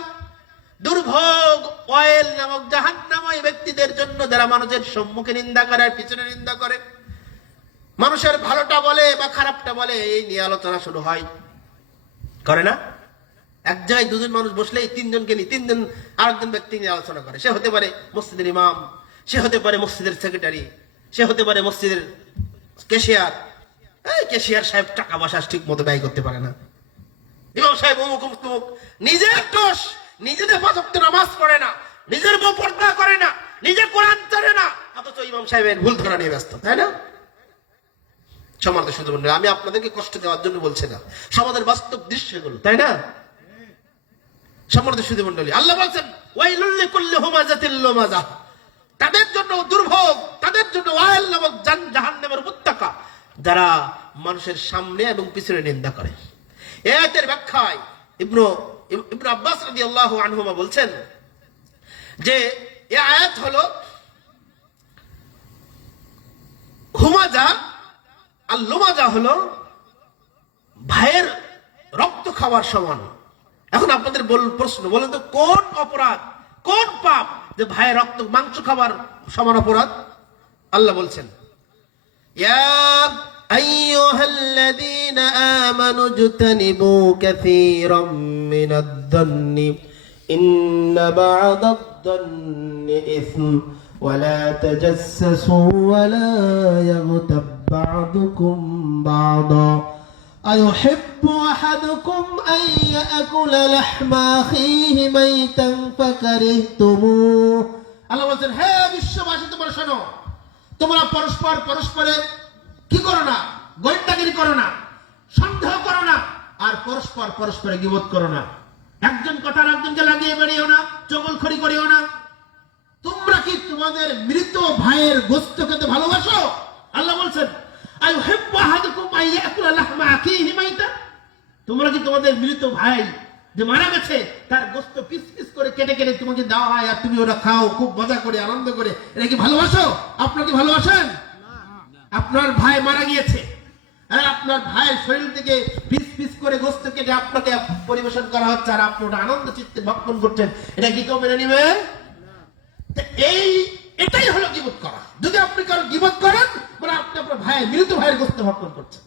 দুর্ভোগ, ওয়াইল নামক জাহান্নাম ওই ব্যক্তিদের জন্য যারা মানুষের সম্মুখে নিন্দা করে আর পিছনে নিন্দা করে, মানুষের ভালোটা বলে বা খারাপটা বলে, এই নিয়ে আলোচনা শুরু হয়, করে না? এক জায়গায় দুজন মানুষ বসলেই তিনজনকে নিয়ে, তিনজন আরেকজন ব্যক্তি নিয়ে আলোচনা করে। সে হতে পারে মসজিদের ইমাম, সে হতে পারে মসজিদের সেক্রেটারি, সে হতে পারে মসজিদের ক্যাশিয়ার। এই ক্যাশিয়ার সাহেব টাকা পয়সা ঠিক মতো ব্যয় করতে পারে না, ইমাম সাহেব অমুক অমুক, নিজের দোষ, নিজেদের পাঁচ ওয়াক্ত নামাজ পড়ে না, নিজের বউ পর্দা করে না, নিজে কোরআন জানে না, অথচ ইমাম সাহেবের ভুল ধরা নিয়ে ব্যস্ত, তাই না? সম্মানিত শ্রোতৃবৃন্দ, আমি আপনাদেরকে কষ্ট দেওয়ার জন্য বলছি না, সমাজের বাস্তব দৃশ্য এগুলো, তাই না? সম্মানিত শ্রোতৃমণ্ডলী, আল্লাহ বলছেন ওয়াইলুল লিকুল্লি হুমাযাতিল লুমাযা, তাদের জন্য দুর্ভোগ, তাদের জন্য ওয়াইল নামক জাহান্নামের উপত্যকা, যারা মানুষের সামনে এবং পিছনে নিন্দা করে। এই আয়াতের ব্যাখ্যায় ইবনে আব্বাস রাদিয়াল্লাহু আনহুমা বলছেন যে এই আয়াত হলো হুমাযা আর লুমাযা হলো ভাইয়ের রক্ত খাওয়ার সমান। এখন আপনাদের প্রশ্ন, বলেন তো কোন অপরাধ, কোন পাপ যে ভাইয়ের রক্ত, মাংস খাবার সমান অপরাধ? আল্লাহ বলছেন ইয়া আইয়ুহাল্লাযীনা আমানু ইজতানিবু কাসীরাম মিনাদ-দান্নি ইন্না বা'দাদ-দান্নি ইসম ওয়া লা তাজাসসু ওয়া লা ইয়াগতাব বা'দুকুম বা'দা أيحب أحدكم أن يأكل لحم أخيه ميتا فكرهتموه। আল্লাহ বলেন হে বিশ্ববাসী, তোমরা শোনো, তোমরা পরস্পরে কি করো না, গোয়েন্দাগিরি করো না, সন্দেহ করো না, আর পরস্পর পরস্পরে গীবত করো না। একজন কথা একজনকে লাগিয়ে বেরিয়েও না, চগলখড়ি করিও না। তোমরা কি তোমাদের মৃত ভাইয়ের গোশত খেতে ভালোবাসো? আল্লাহ বলছেন আইয়ুহিব্বু আহাদুকুম আইয়াকুলা লাহমা আখিহি মাইতা। তোমরা কি তোমাদের মৃত ভাই যে মারা গেছে তার গোশত পিস পিস করে কেটে কেটে তোমাকে দেওয়া হয় আর তুমি ওটা খাও খুব মজা করে আনন্দ করে, এটা কি ভালোবাসো? আপনারা কি ভালোবাসেন? আপনার ভাই মারা গিয়েছে, আর আপনার ভাইয়ের শরীর থেকে পিস পিস করে গোশত কেটে আপনাকে পরিবেশন করা হচ্ছে, আর আপনি ওটা আনন্দ চিত্তে ভক্ষণ করছেন, এটা কি কেউ মেনে নিবে? এটাই হলো গীবত করা। যদি আপনি কারো গীবত করেন, মানে আপনি আপনার ভাইয়ের মৃত ভাইয়ের গোশত ভক্ষণ করছেন।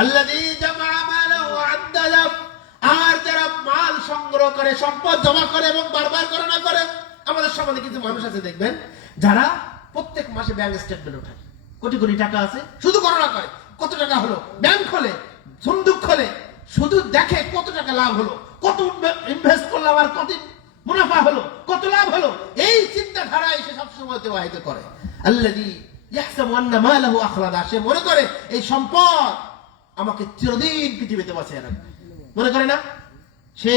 আল্লাযী জামা মালাহু আদ্দাদা, আর যারা মাল সংগ্রহ করে, সম্পদ জমা করে এবং বারবার গণনা করে। আমাদের সমাজে কিছু মানুষ আছে দেখবেন, যারা প্রত্যেক মাসে ব্যাংক স্টেটমেন্ট ওঠায়, কোটি কোটি টাকা আছে, শুধু গণনা করে কত টাকা হলো, ব্যাংক খোলে, সন্দুক খোলে, শুধু দেখে কত টাকা লাভ হলো, কত ইনভেস্ট করলাম, আর কত মুনাফা হলো, কত লাভ হলো, এই চিন্তাধারা এসে সবসময় অতিবাহিত করে। আল্লাযী ইয়াহসাবু আন্না মালাহু আখলাদা, সে মনে করে এই সম্পদ আমাকে চিরদিন পৃথিবীতে বাঁচিয়ে রাখবে। মনে করে না, সে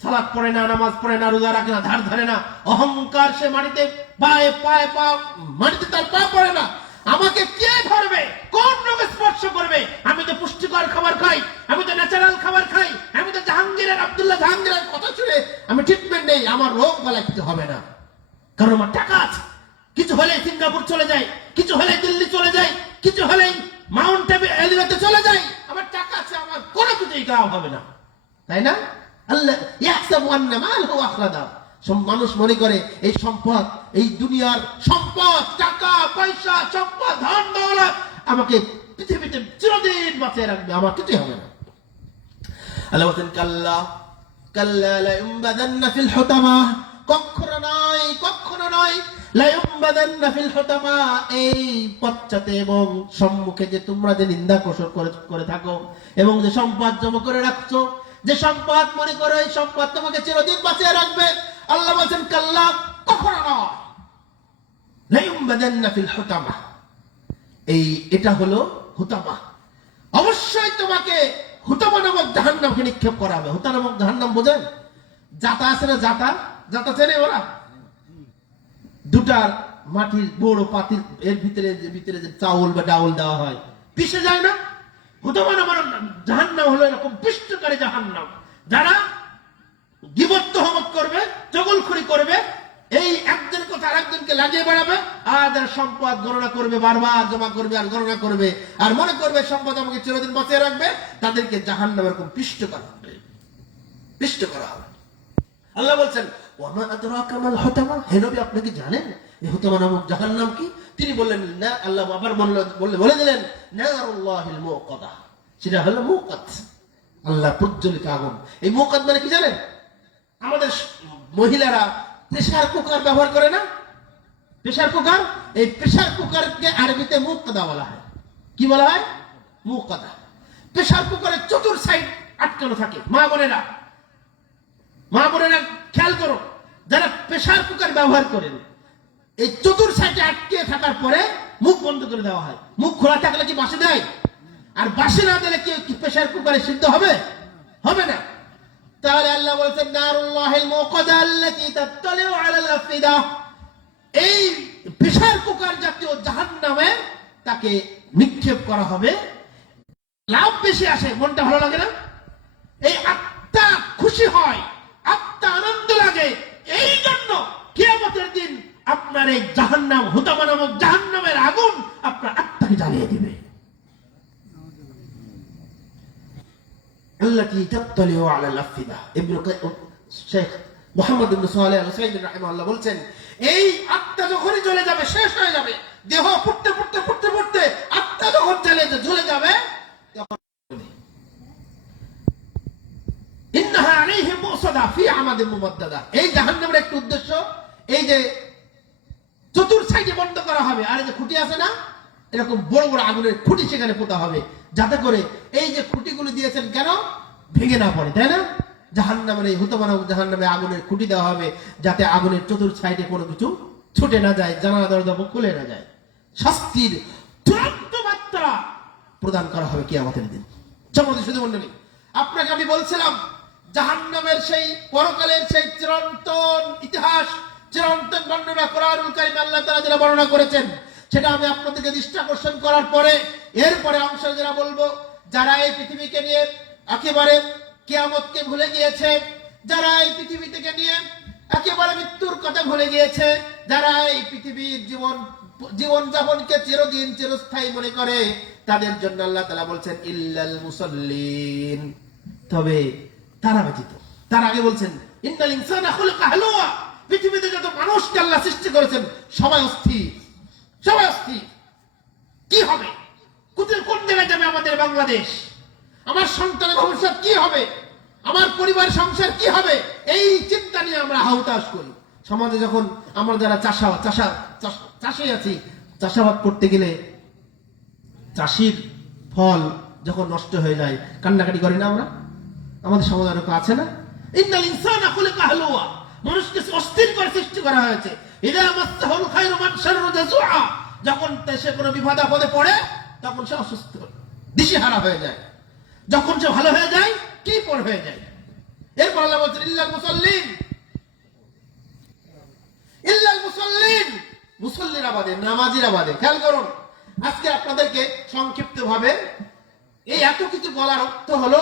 সালাত পড়ে না, নামাজ পড়ে না, রোজা রাখে না, ধার ধরে না, অহংকার, সে মাটিতে পায়ে পায়ে পা, মাটিতে তার পা পড়ে না। আমাকে কে ধরবে, কোন রোগে স্পর্শ করবে? আমি তো পুষ্টিকর খাবার খাই, আমি তো ন্যাচারাল খাবার খাই, আমি তো জাহাঙ্গীরের আব্দুল্লাহ জাহাঙ্গীরের কথা শুনে আমি ট্রিটমেন্ট নেই, আমার রোগ বলা কিছু হবে না, কারণ আমার টাকা আছে। কিছু হলে সিঙ্গাপুর চলে যায়, কিছু হলে দিল্লি চলে যায়, কিছু হলেই মাউন্ট এলিভেতে চলে যায়, আমার টাকা আছে, আমার কোনো কিছুই খাওয়া হবে না, তাই না? আল্লাহ ইয়াহসাবু আন্না মালাহু আখলাদা, মানুষ মনে করে এই সম্পদ, এই দুনিয়ার সম্পদ, টাকা পয়সা, সম্পদ, ধন দৌলত আমাকে পৃথিবীতে চিরদিন বাঁচিয়ে রাখবে, আমার কিছুই হবে না। আল্লাহ বলেন কাল্লা কাল্লা লা ইউমবাদান্না ফিল হুতামা, কখনো নয়, কখনো নয়, লা ইউমবাদান্না ফিল হুতামা, এই পশ্চাতে এবং সম্মুখে যে তোমরা যে নিন্দা কোষর করে থাকো এবং যে সম্পদ জমা করে রাখছো, যে সম্পদ মনে করো এই সম্পদ তোমাকে চিরদিন বাঁচিয়ে রাখবে, আল্লাহ বলেন কাল্লা, কখনো নয়, লা ইউমবাদান্না ফিল হুতামা, এটা হলো হুতামা। অবশ্যই তোমাকে হুতামা নামক জাহান্নামকে নিক্ষেপ করা হবে। হুতামা নামক জাহান্নাম বোঝেন? জাতা আছে না, জাতা, জাতা চেনে ওরা? দুটার মাটির বড় পাতিল, এর ভিতরে যে চাউল বা ডাউল দেওয়া হয়, পিষে যায় না? হুতামা নামক জাহান্নাম হলো এরকম পিষ্টকারী জাহান্নাম, যারা গীবত তহমত করবে, চগলখড়ি করবে, এই একজনের কথা আরেকজনকে লাগিয়ে বেড়াবে, আর যারা সম্পদ গণনা করবে, বারবার জমা করবে আর গণনা করবে, আর মনে করবে সম্পদ আমাকে চিরদিন বাঁচিয়ে রাখবে, তাদেরকে জাহান্নাম এরকম পিষ্ট করা হবে, পিষ্ট করা হবে। আল্লাহ বলছেন ওয়ামা আদরাকা মাল হুতামা, হে নবী আপনি কি জানেন এই হুতামা নামক জাহান্নাম কি? তিনি বললেন না। আল্লাহ আবার বলে দিলেন নারুল্লাহিল মুকাদা, সেটা হলো মুকাদ, আল্লাহ প্রজ্বলিত আগুন। এই মুকাদ মানে কি জানেন? আমাদের মহিলারা প্রেসার কুকার ব্যবহার করে না, প্রেসার কুকার, এই প্রেসার কুকারকে আরবিতে মুকাদা বলা হয়। কি বলা হয়? মুকাদা। প্রেসার কুকারের চতুর সাইড আটকানো থাকে। মা বোনেরা খেয়াল করো, যারা প্রেসার কুকার ব্যবহার করেন, এই চতুর সাইডে আটকে থাকার পরে মুখ বন্ধ করে দেওয়া হয়। মুখ খোলা থাকলে কি বাসে দেয়? আর বাসে না দিলে কি প্রেসার কুকারে সিদ্ধ হবে? হবে না। তাহলে আল্লাহ বলেছেন নারুল্লাহিল মুকাদা আল্লাতী তাত্তালিউ আলাল আফিদা, এই প্রেসার কুকার জাতীয় জাহান্নামে তাকে নিক্ষেপ করা হবে। লাভ বেশি আসে, মনটা ভালো লাগে না? এই আত্মা খুশি হয়, আত্মা আনন্দ লাগে, এই জন্য কিয়ামতের দিন আপনার এই জাহান্নাম, হুতামা নামক জাহান্নামের আগুন আপনার আত্মাকে জ্বালিয়ে দিবে। আল্লাতী তাত্তালিউ আলাল আফিদা। শেখ মুহাম্মদ ইবনে সালেহ আল উসাইমিন রাহিমাহুল্লাহ বলছেন, এই আত্মা যখনই জ্বলে যাবে, শেষ হয়ে যাবে, দেহ ফুটতে ফুটতে ফুটতে ফুটতে আত্মা যখন জ্বলে যাবে, তখন ইন্নাহা আলাইহিম মুসাদা ফি আমাদিন মুমাদ্দাদা। এই জাহান্নামের একটা উদ্দেশ্য, এই যে চতুর সাইডে বন্ধ করা হবে, আর এই যে খুঁটি আছে না, এরকম বড় বড় আগুনের খুঁটি সেখানে পোতা হবে, যাতে করে এই যে খুঁটিগুলো দিয়েছেন কেন ভেঙে না পড়ে, তাই না? জাহান্নামের এই হুতামা নামক জাহান্নামে আগুনের খুঁটি দেওয়া হবে, যাতে আগুনের চতুর সাইডে কোনো কিছু ছুটে না যায়, জানালা দরজা খুলে না যায়। শাস্তির চূড়ান্ত মাত্রা প্রদান করা হবে কিয়ামতের দিন। সম্মানিত সুধী মণ্ডলী, আপনাকে আমি বলছিলাম জাহান্নামের সেই পরকালের সেই চিরন্তন ইতিহাস, চিরন্তন বর্ণনা কোরআনুল কারীমে আল্লাহ তাআলা যারা বর্ণনা করেছেন, সেটা আমি আপনাদেরকে দৃষ্টি আকর্ষণ করার পরে এরপরে অংশে যারা বলবো, যারা এই পৃথিবীকে নিয়ে একেবারে কিয়ামতকে ভুলে গিয়েছে, যারা এই পৃথিবী থেকে নিয়ে একেবারে মৃত্যুর কথা ভুলে গিয়েছে, যারা এই পৃথিবীর জীবন যাপনকে চিরদিন চিরস্থায়ী মনে করে, তাদের জন্য আল্লাহ তাআলা বলছেন ইল্লাল মুসাল্লিন, তবে তারা ব্যতীত। তার আগে বলছেন ইন্নাল ইনসানা খুলিকা হালুয়া, পৃথিবীতে যত মানুষকে আল্লাহ সৃষ্টি করেছেন সবাই অস্থির, সবাই অস্থির। কি হবে, কোন জায়গায় যাবে আমাদের বাংলাদেশ, আমার সন্তানের ভবিষ্যৎ কি হবে, আমার পরিবার সংসার কি হবে, এই চিন্তা নিয়ে আমরা হাহুতাশ করি। সমাজে যখন আমরা যারা চাষি আছি, চাষাবাদ করতে গেলে চাষির ফল যখন নষ্ট হয়ে যায় কান্নাকাটি করি না আমরা? আমাদের সমাজে এরকম আছে না? ইন্নাল ইনসানা খুলিকা হালুয়া, মানুষকে অস্থির করে সৃষ্টি করা হয়েছে। ইযা মাসসাহুল খায়রু ওয়ান শাররু জাযুআ, যখন সে কোনো বিপদ আপদে পড়ে তখন সে অসুস্থ, দিশেহারা হয়ে যায়। যখন সে ভালো হয়ে যায় কি পর হয়ে যায়। এরপর আল্লাহ বলছেন ইল্লাল মুসাল্লিন, ইল্লাল মুসাল্লিন, মুসল্লিরা বাদে, নামাজিরা বাদে। খেয়াল করুন, আজকে আপনাদেরকে সংক্ষিপ্ত ভাবে এই এত কিছু বলার অর্থ হলো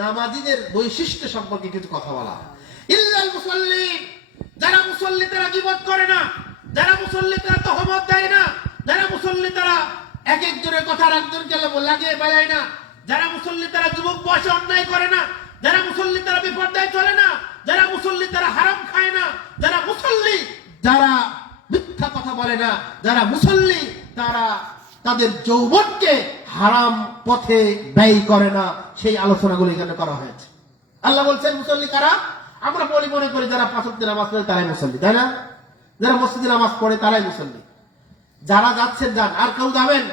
নামাজিদের বৈশিষ্ট্য সম্পর্কে কিছু কথা বলা। ইল্লাল মুসাল্লিন, যারা মুসল্লি তারা গীবত করে না, যারা মুসল্লি তারা তহমত দেয় না, যারা মুসল্লি তারা এক একজনের কথা আরেকজনকে লাগিয়ে বেড়ায় না, যারা মুসল্লি তারা যুবক বয়সে অন্যায় করে না, যারা মুসল্লি তারা বিপর্যয় চলে না, যারা মুসল্লি তারা হারাম খায় না, যারা মুসল্লি যারা মিথ্যা কথা বলে না, যারা মুসল্লি তারা তাদের যৌবনকে হারাম পথে ব্যয় করে না, সেই আলোচনাগুলো এখানে করা হয়েছে। আল্লাহ বলছেন মুসল্লি কারা? আমরা মনে করি যারা পাঁচ ওয়াক্ত নামাজ পড়ে তারাই মুসল্লি, তাই না? যারা মসজিদে নামাজ পড়ে তারাই মুসল্লি। যারা যাচ্ছেন যান, আর কেউ যাবেন?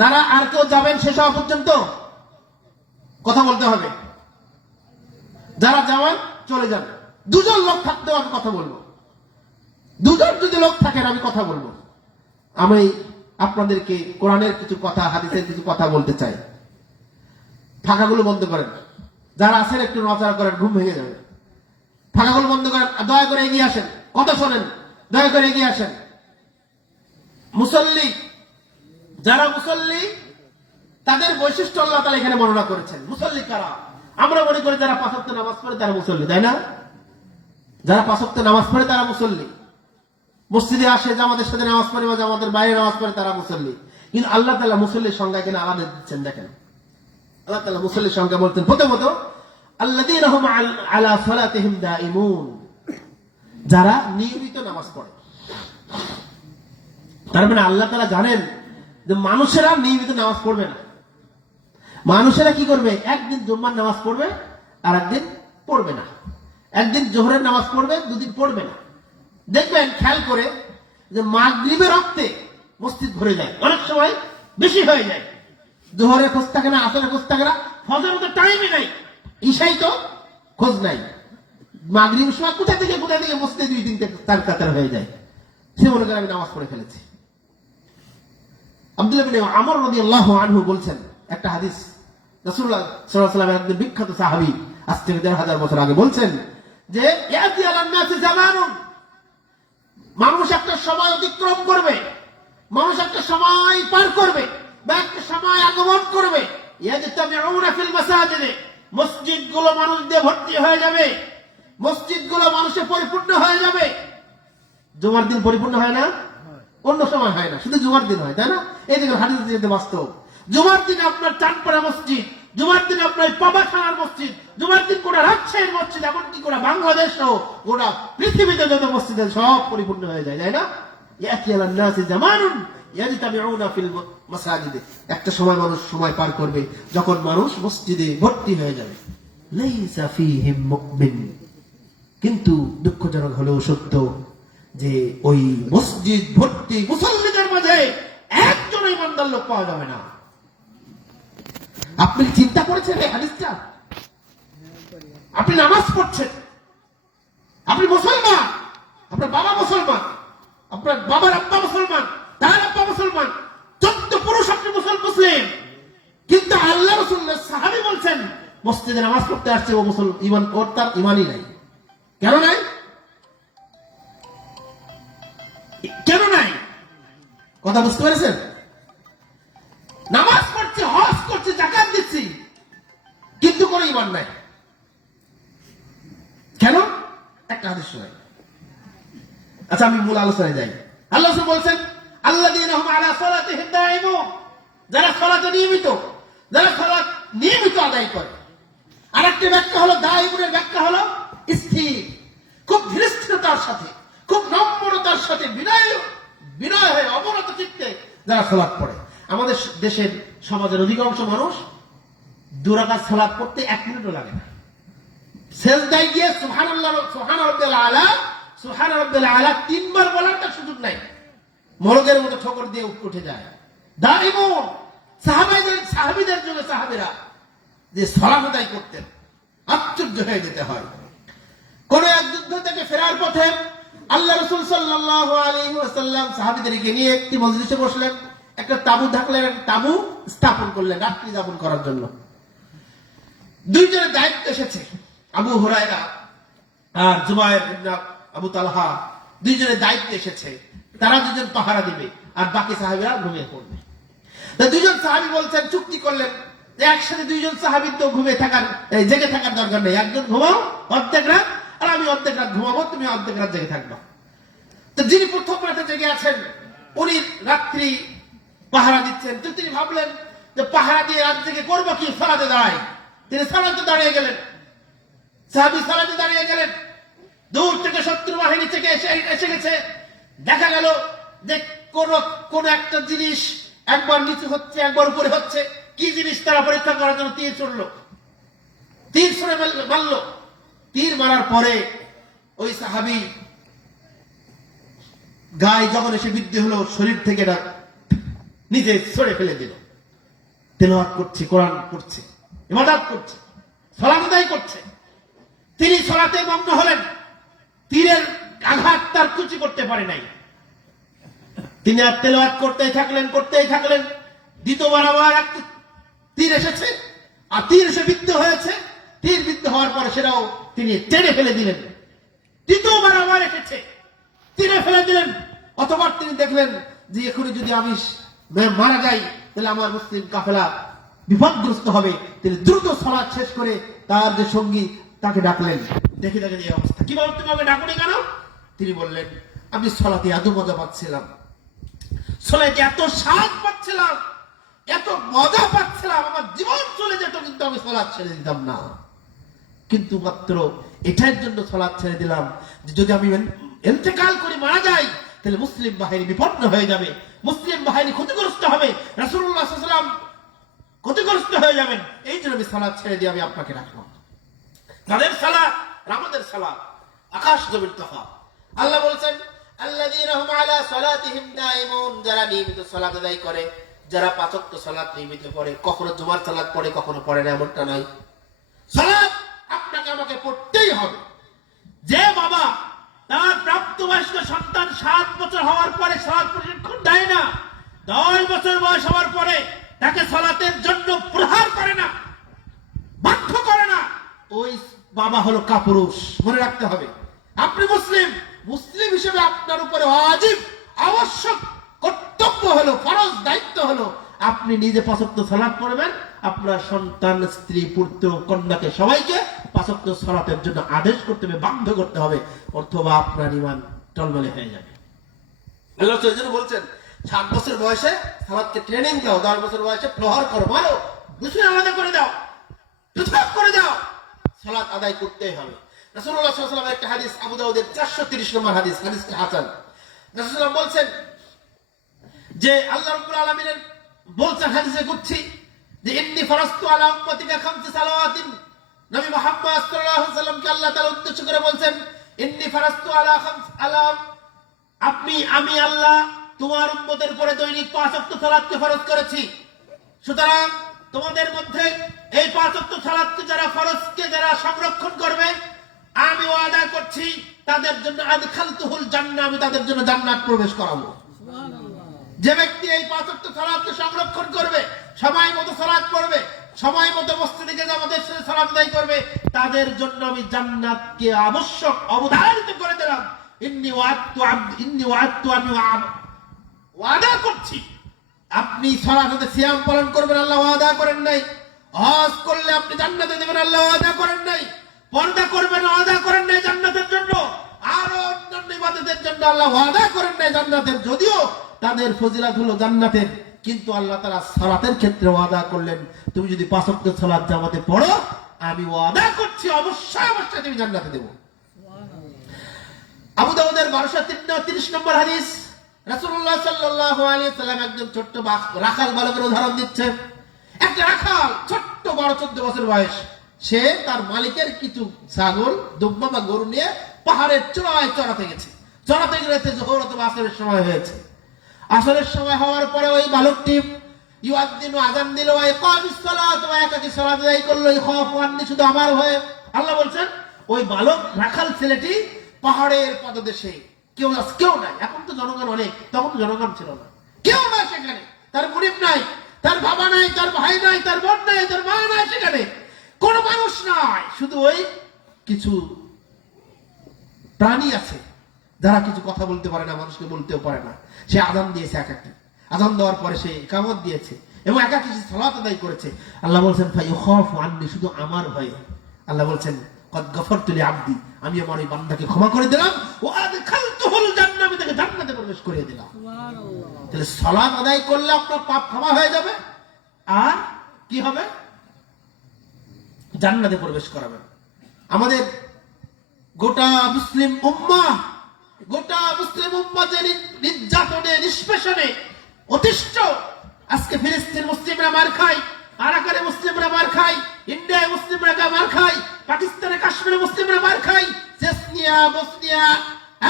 যারা আর কেউ যাবেন শেষ হওয়া পর্যন্ত কথা বলতে হবে। যারা যাবেন চলে যান। দুজন লোক থাকতেও আমি কথা বলবো, দুজন যদি লোক থাকেন আমি কথা বলবো। আমি আপনাদেরকে কোরআনের কিছু কথা, হাদিসের কিছু কথা বলতে চাই। ফাঁকাগুলো বন্ধ করেন, যারা আছেন একটু নড়াচড়া করেন, ঘুম ভেঙে যাবে। ফাঁকাগুলো বন্ধ করেন, দয়া করে এগিয়ে আসেন, কথা শোনেন, দয়া করে এগিয়ে আসেন। মুসল্লি, যারা মুসল্লি তাদের বৈশিষ্ট্য আল্লাহ তাআলা এখানে বর্ণনা করেছেন। মুসল্লি কারা? আমরা মনে করি যারা পাঁচ ওয়াক্ত নামাজ পড়ে তারা মুসল্লি, তাই না? যারা পাঁচ ওয়াক্ত নামাজ পড়ে তারা মুসল্লি, মসজিদে আসে, জামাতের সাথে নামাজ পড়ে বা জামাতের বাইরে নামাজ পড়ে তারা মুসল্লি। কিন্তু আল্লাহ তাআলা মুসল্লির সংজ্ঞা এখানে আলাদা দিচ্ছেন। দেখেন, আল্লাহ তাআলা মুসল্লির সংজ্ঞা বলতেন প্রথমত আল্লাযীনা হুম আলা সালাতিহিম দাঈমুন, যারা নিয়মিত নামাজ পড়ে। তার মানে আল্লাহ তাআলা জানেন যে মানুষেরা নিয়মিত নামাজ পড়বে না। মানুষেরা কি করবে? একদিন জুম্মার নামাজ পড়বে আর একদিন পড়বে না, একদিন জোহরের নামাজ পড়বে, দুদিন পড়বে না। দেখবেন খেয়াল করে যে মাগরিবের রক্তে মসজিদ ভরে যায়, অনেক সময় বেশি হয়ে যায়। জোহরে খোঁজ থাকে না, আসরে খোঁজ থাকে না, ফজরের তো টাইমই নাই, ঈশাই তো খোঁজ নাই। মাগরিবের সময় কোথা থেকে মসজিদে দুই তিন চার কাতার হয়ে যায়। সে মনে করে আমি নামাজ পড়ে ফেলেছি। আব্দুল্লাহ বিন আমর রাদিয়াল্লাহু আনহু বলছেন একটা হাদিস, রাসূলুল্লাহ সাল্লাল্লাহু আলাইহি ওয়াসাল্লাম একজন বিখ্যাত সাহাবী, আজ থেকে ১৫০০ বছর আগে বলছেন যে ইয়াতি আলান নাসি জামানুন, মানুষ একটা সময় অতিক্রম করবে, মানুষ একটা সময় পার করবে বা একটা সময় আগমন করবে, ইয়াজতামিউনা ফিল মাসাজিদে, মসজিদগুলো মানুষ দিয়ে ভর্তি হয়ে যাবে, মসজিদগুলো মানুষে পরিপূর্ণ হয়ে যাবে। জুমার দিন পরিপূর্ণ হয় না? অন্য সময় হয় না, শুধু জুমার দিন হয়, তাই না? এই যে হাদিসে বাস্তব। জুমার দিন আপনার চাঁদপাড়া মসজিদ, জুমার দিন আপনার পাবাখানার মসজিদ, জুমার দিন গোটা রাজশাহীর মসজিদ, এমনকি গোটা বাংলাদেশ সহ গোটা পৃথিবীতে যত মসজিদ সব পরিপূর্ণ হয়ে যায়, তাই না? ইয়াতি আলান নাসি জামানুন ইয়াজতামিউনা ফিল মাসাজিদে, একটা সময় মানুষ সময় পার করবে যখন মানুষ মসজিদে ভর্তি হয়ে যাবে। লাইসা ফীহিম মুমিন, কিন্তু দুঃখজনক হলেও সত্য যে ওই মসজিদ ভর্তি মুসল্লিদের মাঝে একজন ইমানদার লোক পাওয়া যাবে না। আপনি চিন্তা করেছেন এই হাদিসটা? আপনি নামাজ পড়ছেন, আপনি মুসলমান, আপনার বাবা মুসলমান, আপনার বাবার আব্বা মুসলমান, তার আব্বা মুসলমান, পুরুষ, আপনি মুসলিম, কিন্তু আল্লাহ রাসূলের সাহাবী বলছেন মসজিদে নামাজ পড়তে আসছে, ও ঈমান, ওর তার ঈমানই নাই। কেন নাই? কেন নাই? কথা বুঝতে পেরেছেন? নামাজ পড়ছে, হজ করছে, যাকাত দিচ্ছি, কিন্তু কোনো ঈমান নাই। কেন? একটা হাদিস শোনাই। আচ্ছা, আমি মূল আলোচনায় যাই। আল্লাহ রাসূল বলছেন আল্লাযীনা হুম আলা সালাতিহিম দাঈমুন, যারা সালাতে নিয়মিত, যারা সালাত নিয়মিত আদায় করে। আরেকটি ব্যাখ্যা হলো, দাঈমুনের ব্যাখ্যা হলো স্থির, খুব ধীরস্থিরতার সাথে, খুব নম্রতার সাথে, বিনয় হয়ে অবনত চিত্তে যারা সালাত পড়ে। আমাদের দেশের সমাজের অধিকাংশ মানুষ 2 রাকাত সালাত পড়তে 1 মিনিটও লাগে না। সেজদায় গিয়ে সুবহানাল্লাহ, সুবহানা রাব্বিল আলা, সুবহানা রাব্বিল আলা 3 বার বলার তার সুযোগ নাই, মরগের মতো ঠোকর দিয়ে উঠে যায়। দাঈমুন, সাহাবীদের যুগে সাহাবীরা যে সালাত আদায় করতেন, আশ্চর্য হয়ে যেতে হয়। কোন এক যুদ্ধ থেকে ফেরার পথে আল্লাহ রাসূল সাল্লাল্লাহু আলাইহি ওয়াসাল্লাম সাহাবীদেরকে নিয়ে একটি মজলিসে বসলেন, একটা তাঁবু ঢাকলেন, তাঁবু স্থাপন করলেন রাত্রি যাপন করার জন্য। 2 জনের দায়িত্ব এসেছে, আবু হুরায়রা আর জুবায়ের ইবনে আবু তালহা, 2 জনের দায়িত্ব এসেছে। তারা 2 জন পাহারা দিবে আর বাকি সাহাবীরা ঘুমিয়ে পড়বে। তো 2 জন সাহাবী বলছেন, চুক্তি করলেন যে একসাথে 2 জন সাহাবীর তো জেগে থাকার দরকার নেই, একজন ঘুমাও অর্ধেক রাত, আর আমি অর্ধেক রাত ঘুমাবো, তুমি অর্ধেক রাত জেগে থাকবা। তো যিনি প্রথম রাতে জেগে আছেন উনি রাত্রি পাহারা দিচ্ছেন। তো তিনি ভাবলেন যে পাহারা দিয়ে রাত জেগে করবো কি, সালাতে দাঁড়াই। তিনি সালাতে দাঁড়িয়ে গেলেন, সাহাবী সালাতে দাঁড়িয়ে গেলেন। দূর থেকে শত্রু বাহিনী থেকে এসে গেছে। দেখা গেল যে কোন একটা জিনিস একবার নিচু হচ্ছে, একবার উপরে হচ্ছে। কি জিনিস তারা পরীক্ষা করার জন্য তীর ছুড়লো, তীর ছুড়ে মারলো। তীর মারার পরে ওই সাহাবী গায়ে যখন এসে বিদ্ধ হলো, শরীর থেকে নিজে ছড়ে ফেলে দিল। তেলাওয়াত করছে, কোরআন পড়ছে, ইবাদত করছে, সালাত আদায় করছে। তিনি সালাতে মগ্ন হলেন, তীরের আঘাত তার কুচি করতে পারে নাই। তিনি আর তেলাওয়াত করতেই থাকলেন। দ্বিতীয়বার আবার একটা তীর এসেছে, আর তীর এসে বিদ্ধ হয়েছে। তীর বিদ্ধ হওয়ার পরে সেটাও তিনি টেনে ফেলে দিলেন। তৃতীয়বার আবার এসেছে, তীরে ফেলে দিলেন। অতবার তিনি দেখলেন যে এখনই যদি আমি মারা যাই তাহলে আমার মুসলিম কাফেলা বিপদগ্রস্ত হবে। তিনি দ্রুত সালাত শেষ করে তার যে সঙ্গী তাকে ডাকলেন। দেখে এই অবস্থা, কি বলতে হবে, ডাকুনি কেন? তিনি বললেন, আমি সালাতে এত মজা পাচ্ছিলাম, সালাতে এত স্বাদ পাচ্ছিলাম, এত মজা পাচ্ছিলাম, আমার জীবন চলে যেত, কিন্তু আমি সালাত ছেড়ে দিতাম না। কিন্তু মাত্র এটার জন্য সালাত ছেড়ে দিলাম যে যদি আমি ইন্তেকাল করে মারা যাই তাহলে মুসলিম বাহিনী বিপন্ন হয়ে যাবে, মুসলিম বাহিনী ক্ষতিগ্রস্ত হবে, রাসূলুল্লাহ সাল্লাল্লাহু আলাইহি ওয়াসাল্লাম ক্ষতিগ্রস্ত হয়ে যাবেন। এই জন্য আমি সালাত ছেড়ে দিয়ে আমি আপনাকে রাখলাম। তাদের সালাত আর আমাদের সালাত আকাশ জমির তফাৎ। আল্লাহ বলেছেন আল্লাযীনা হুম আলা সালাতিহিম দাঈমুন, যারা নিয়মিত সালাত আদায় করে, যারা 5 ওয়াক্ত সালাত নিয়মিত পড়ে, কখনো জুমার সালাত পড়ে কখনো পড়ে না, এমনটা নয়। সালাত আপনাকে আমাকে পড়তেই হবে। যে বাবা তার প্রাপ্তবয়স্ক সন্তান 7 বছর হওয়ার পরে সালাত প্রশিক্ষণ দেয় না, 10 বছর বয়স হওয়ার পরে তাকে সালাতের জন্য প্রহার করে না, বাধ্য করে না, ওই বাবা হলো কাপুরুষ। মনে রাখতে হবে, আপনি মুসলিম হিসেবে আপনার উপরে ওয়াজিব, আবশ্যক, কর্তব্য হলো, ফরজ দায়িত্ব হলো আপনি নিজে 5 ওয়াক্ত সালাত পড়বেন, আপনার সন্তান, স্ত্রী, পুত্র, কন্যাকে সবাইকে 5 ওয়াক্ত সালাতের জন্য আদেশ করতে হবে, বাধ্য করতে হবে, অথবা আপনার ঈমান টলমলে হয়ে যাবে। আল্লাহ তাআলা বলছেন 7 বছর বয়সে সালাতকে ট্রেনিং দাও, 10 বছর বয়সে প্রহার করো, মারো, দুশমন আলাদা করে দাও, পৃথক করে দাও, সালাত আদায় করতেই হবে। রাসূলুল্লাহ সাল্লাল্লাহু আলাইহি ওয়াসাল্লাম একটা হাদিস, আবু দাউদের 430 নম্বর হাদিস, হাদিসটি হাসান। রাসূলুল্লাহ বলছেন যে আল্লাহ রাব্বুল আলামিনের বলছেন হাদিসে কুদসি যে ইন্নী ফারাস্তু আলা উম্মতিকা 5 সালাওয়াতিন। নবী মুহাম্মদ সাল্লাল্লাহু আলাইহি ওয়াসাল্লামকে আল্লাহ তাআলা উদ্দেশ্য করে বলছেন ইন্নী ফারাস্তু আলা আমি আল্লাহ তোমার উম্মতের উপরে দৈনিক 5 ওয়াক্ত সালাতকে ফরজ করেছি। সুতরাং তোমাদের মধ্যে এই 5 ওয়াক্ত সালাতকে যারা ফরজকে যারা সংরক্ষণ করবে, আমি ওয়াদা করছি তাদের জন্য আদখালতুহুল জান্নাহ, আমি তাদের জন্য জান্নাত প্রবেশ করাবো। যে ব্যক্তি এই 5 ওয়াক্ত সালাতকে সংরক্ষণ করবে, সময় মতো সালাত পড়বে, সময় মতো মসজিদে গিয়ে জামাতের সাথে সালাত আদায় করবে, তাদের জন্য আমি জান্নাতকে আবশ্যক অবধারিত করে দিলাম। ইন্নী ওয়া'আদতু আমি ওয়াদা করছি, আপনি সালাতে সিয়াম পালন করবেন, আল্লাহ ওয়াদা করেন নাই। হজ করলে আপনি জান্নাতে দেবেন, আল্লাহ ওয়াদা করেন নাই। পর্দা করবেন, ওয়াদা করেন নাই জান্নাতের জন্য। আরো অন্যান্য ইবাদতের জন্য আল্লাহ ওয়াদা করেন নাই জান্নাতের, যদিও তাদের ফজিলত হলো জান্নাতের, কিন্তু আল্লাহ তাআলা সালাতের ক্ষেত্রে ওয়াদা করলেন, তুমি যদি 5 ওয়াক্ত সালাত জামাতে পড়ো, আমি ওয়াদা করছি অবশ্যই অবশ্যই তুমি জান্নাতে দেব। আবু দাউদের 1230 নম্বর হাদিস, রাসূলুল্লাহ সাল্লাল্লাহু আলাইহি ওয়াসাল্লাম একজন ছোট্ট রাখাল বালকের উদাহরণ দিচ্ছেন। একটা রাখাল, ছোট্ট বড় 14 বছর বয়স, সে তার মালিকের কিছু ছাগল, দুম্বা বা গরু নিয়ে পাহাড়ের চূড়ায় চড়াতে গেছে। চড়াতে গেছে যোহর অথবা আসরের সময় হয়েছে। আসরের সময় হওয়ার পরে ওই বালকটি ইউআদ্দিনু আযান দিল, ইকামিস সালাত, একাকী সালাত আদায় করলো, খাফু আন্নি, শুধু আমার হয়ে। আল্লাহ বলছেন ওই বালক রাখাল ছেলেটি পাহাড়ের পাদদেশে, কেউ নাই। এখন তো জনগণ অনেক, তখন তো জনগণ ছিল না, কেউ নাই সেখানে। তার গরিব নাই, তার বাবা নাই, তার ভাই নাই, তার বোন নাই, তার মা নাই, সেখানে কোন মানুষ নাই। শুধু ওই কিছু প্রাণী আছে যারা কিছু কথা বলতে পারে না, মানুষকে বলতেও পারে না। সে আযান দিয়েছে, একাকী আযান দেওয়ার পরে সে ইকামত দিয়েছে এবং একাকী সালাত আদায় করেছে। আল্লাহ বলছেন ফায়ুখাফু আন্নি, শুধু আমার ভয়ে। আল্লাহ বলছেন কদ গফরতু লিআবদি, আমি আমার এই বান্দাকে ক্ষমা করে দিলাম, ওয়া আদখালতুহুল জান্নাহ, আমি তাকে জান্নাতে প্রবেশ করিয়ে দিলাম। সুবহানাল্লাহ। তাহলে সালাত আদায় করলে আপনার পাপ ক্ষমা হয়ে যাবে, আর কি হবে? জান্নাতে প্রবেশ করাবেন। আমাদের গোটা মুসলিম উম্মাতের নির্যাতনে, নিষ্পেষণে অতিষ্ঠ। আজকে ফিলিস্তিন মুসলিমরা মার খায়, আরাকানে মুসলিমরা মার খায়, ইন্ডিয়ায় মুসলিমরা মার খায়, পাকিস্তানে কাশ্মীরে মুসলিমরা মার খায়, চেচনিয়া, বসনিয়া,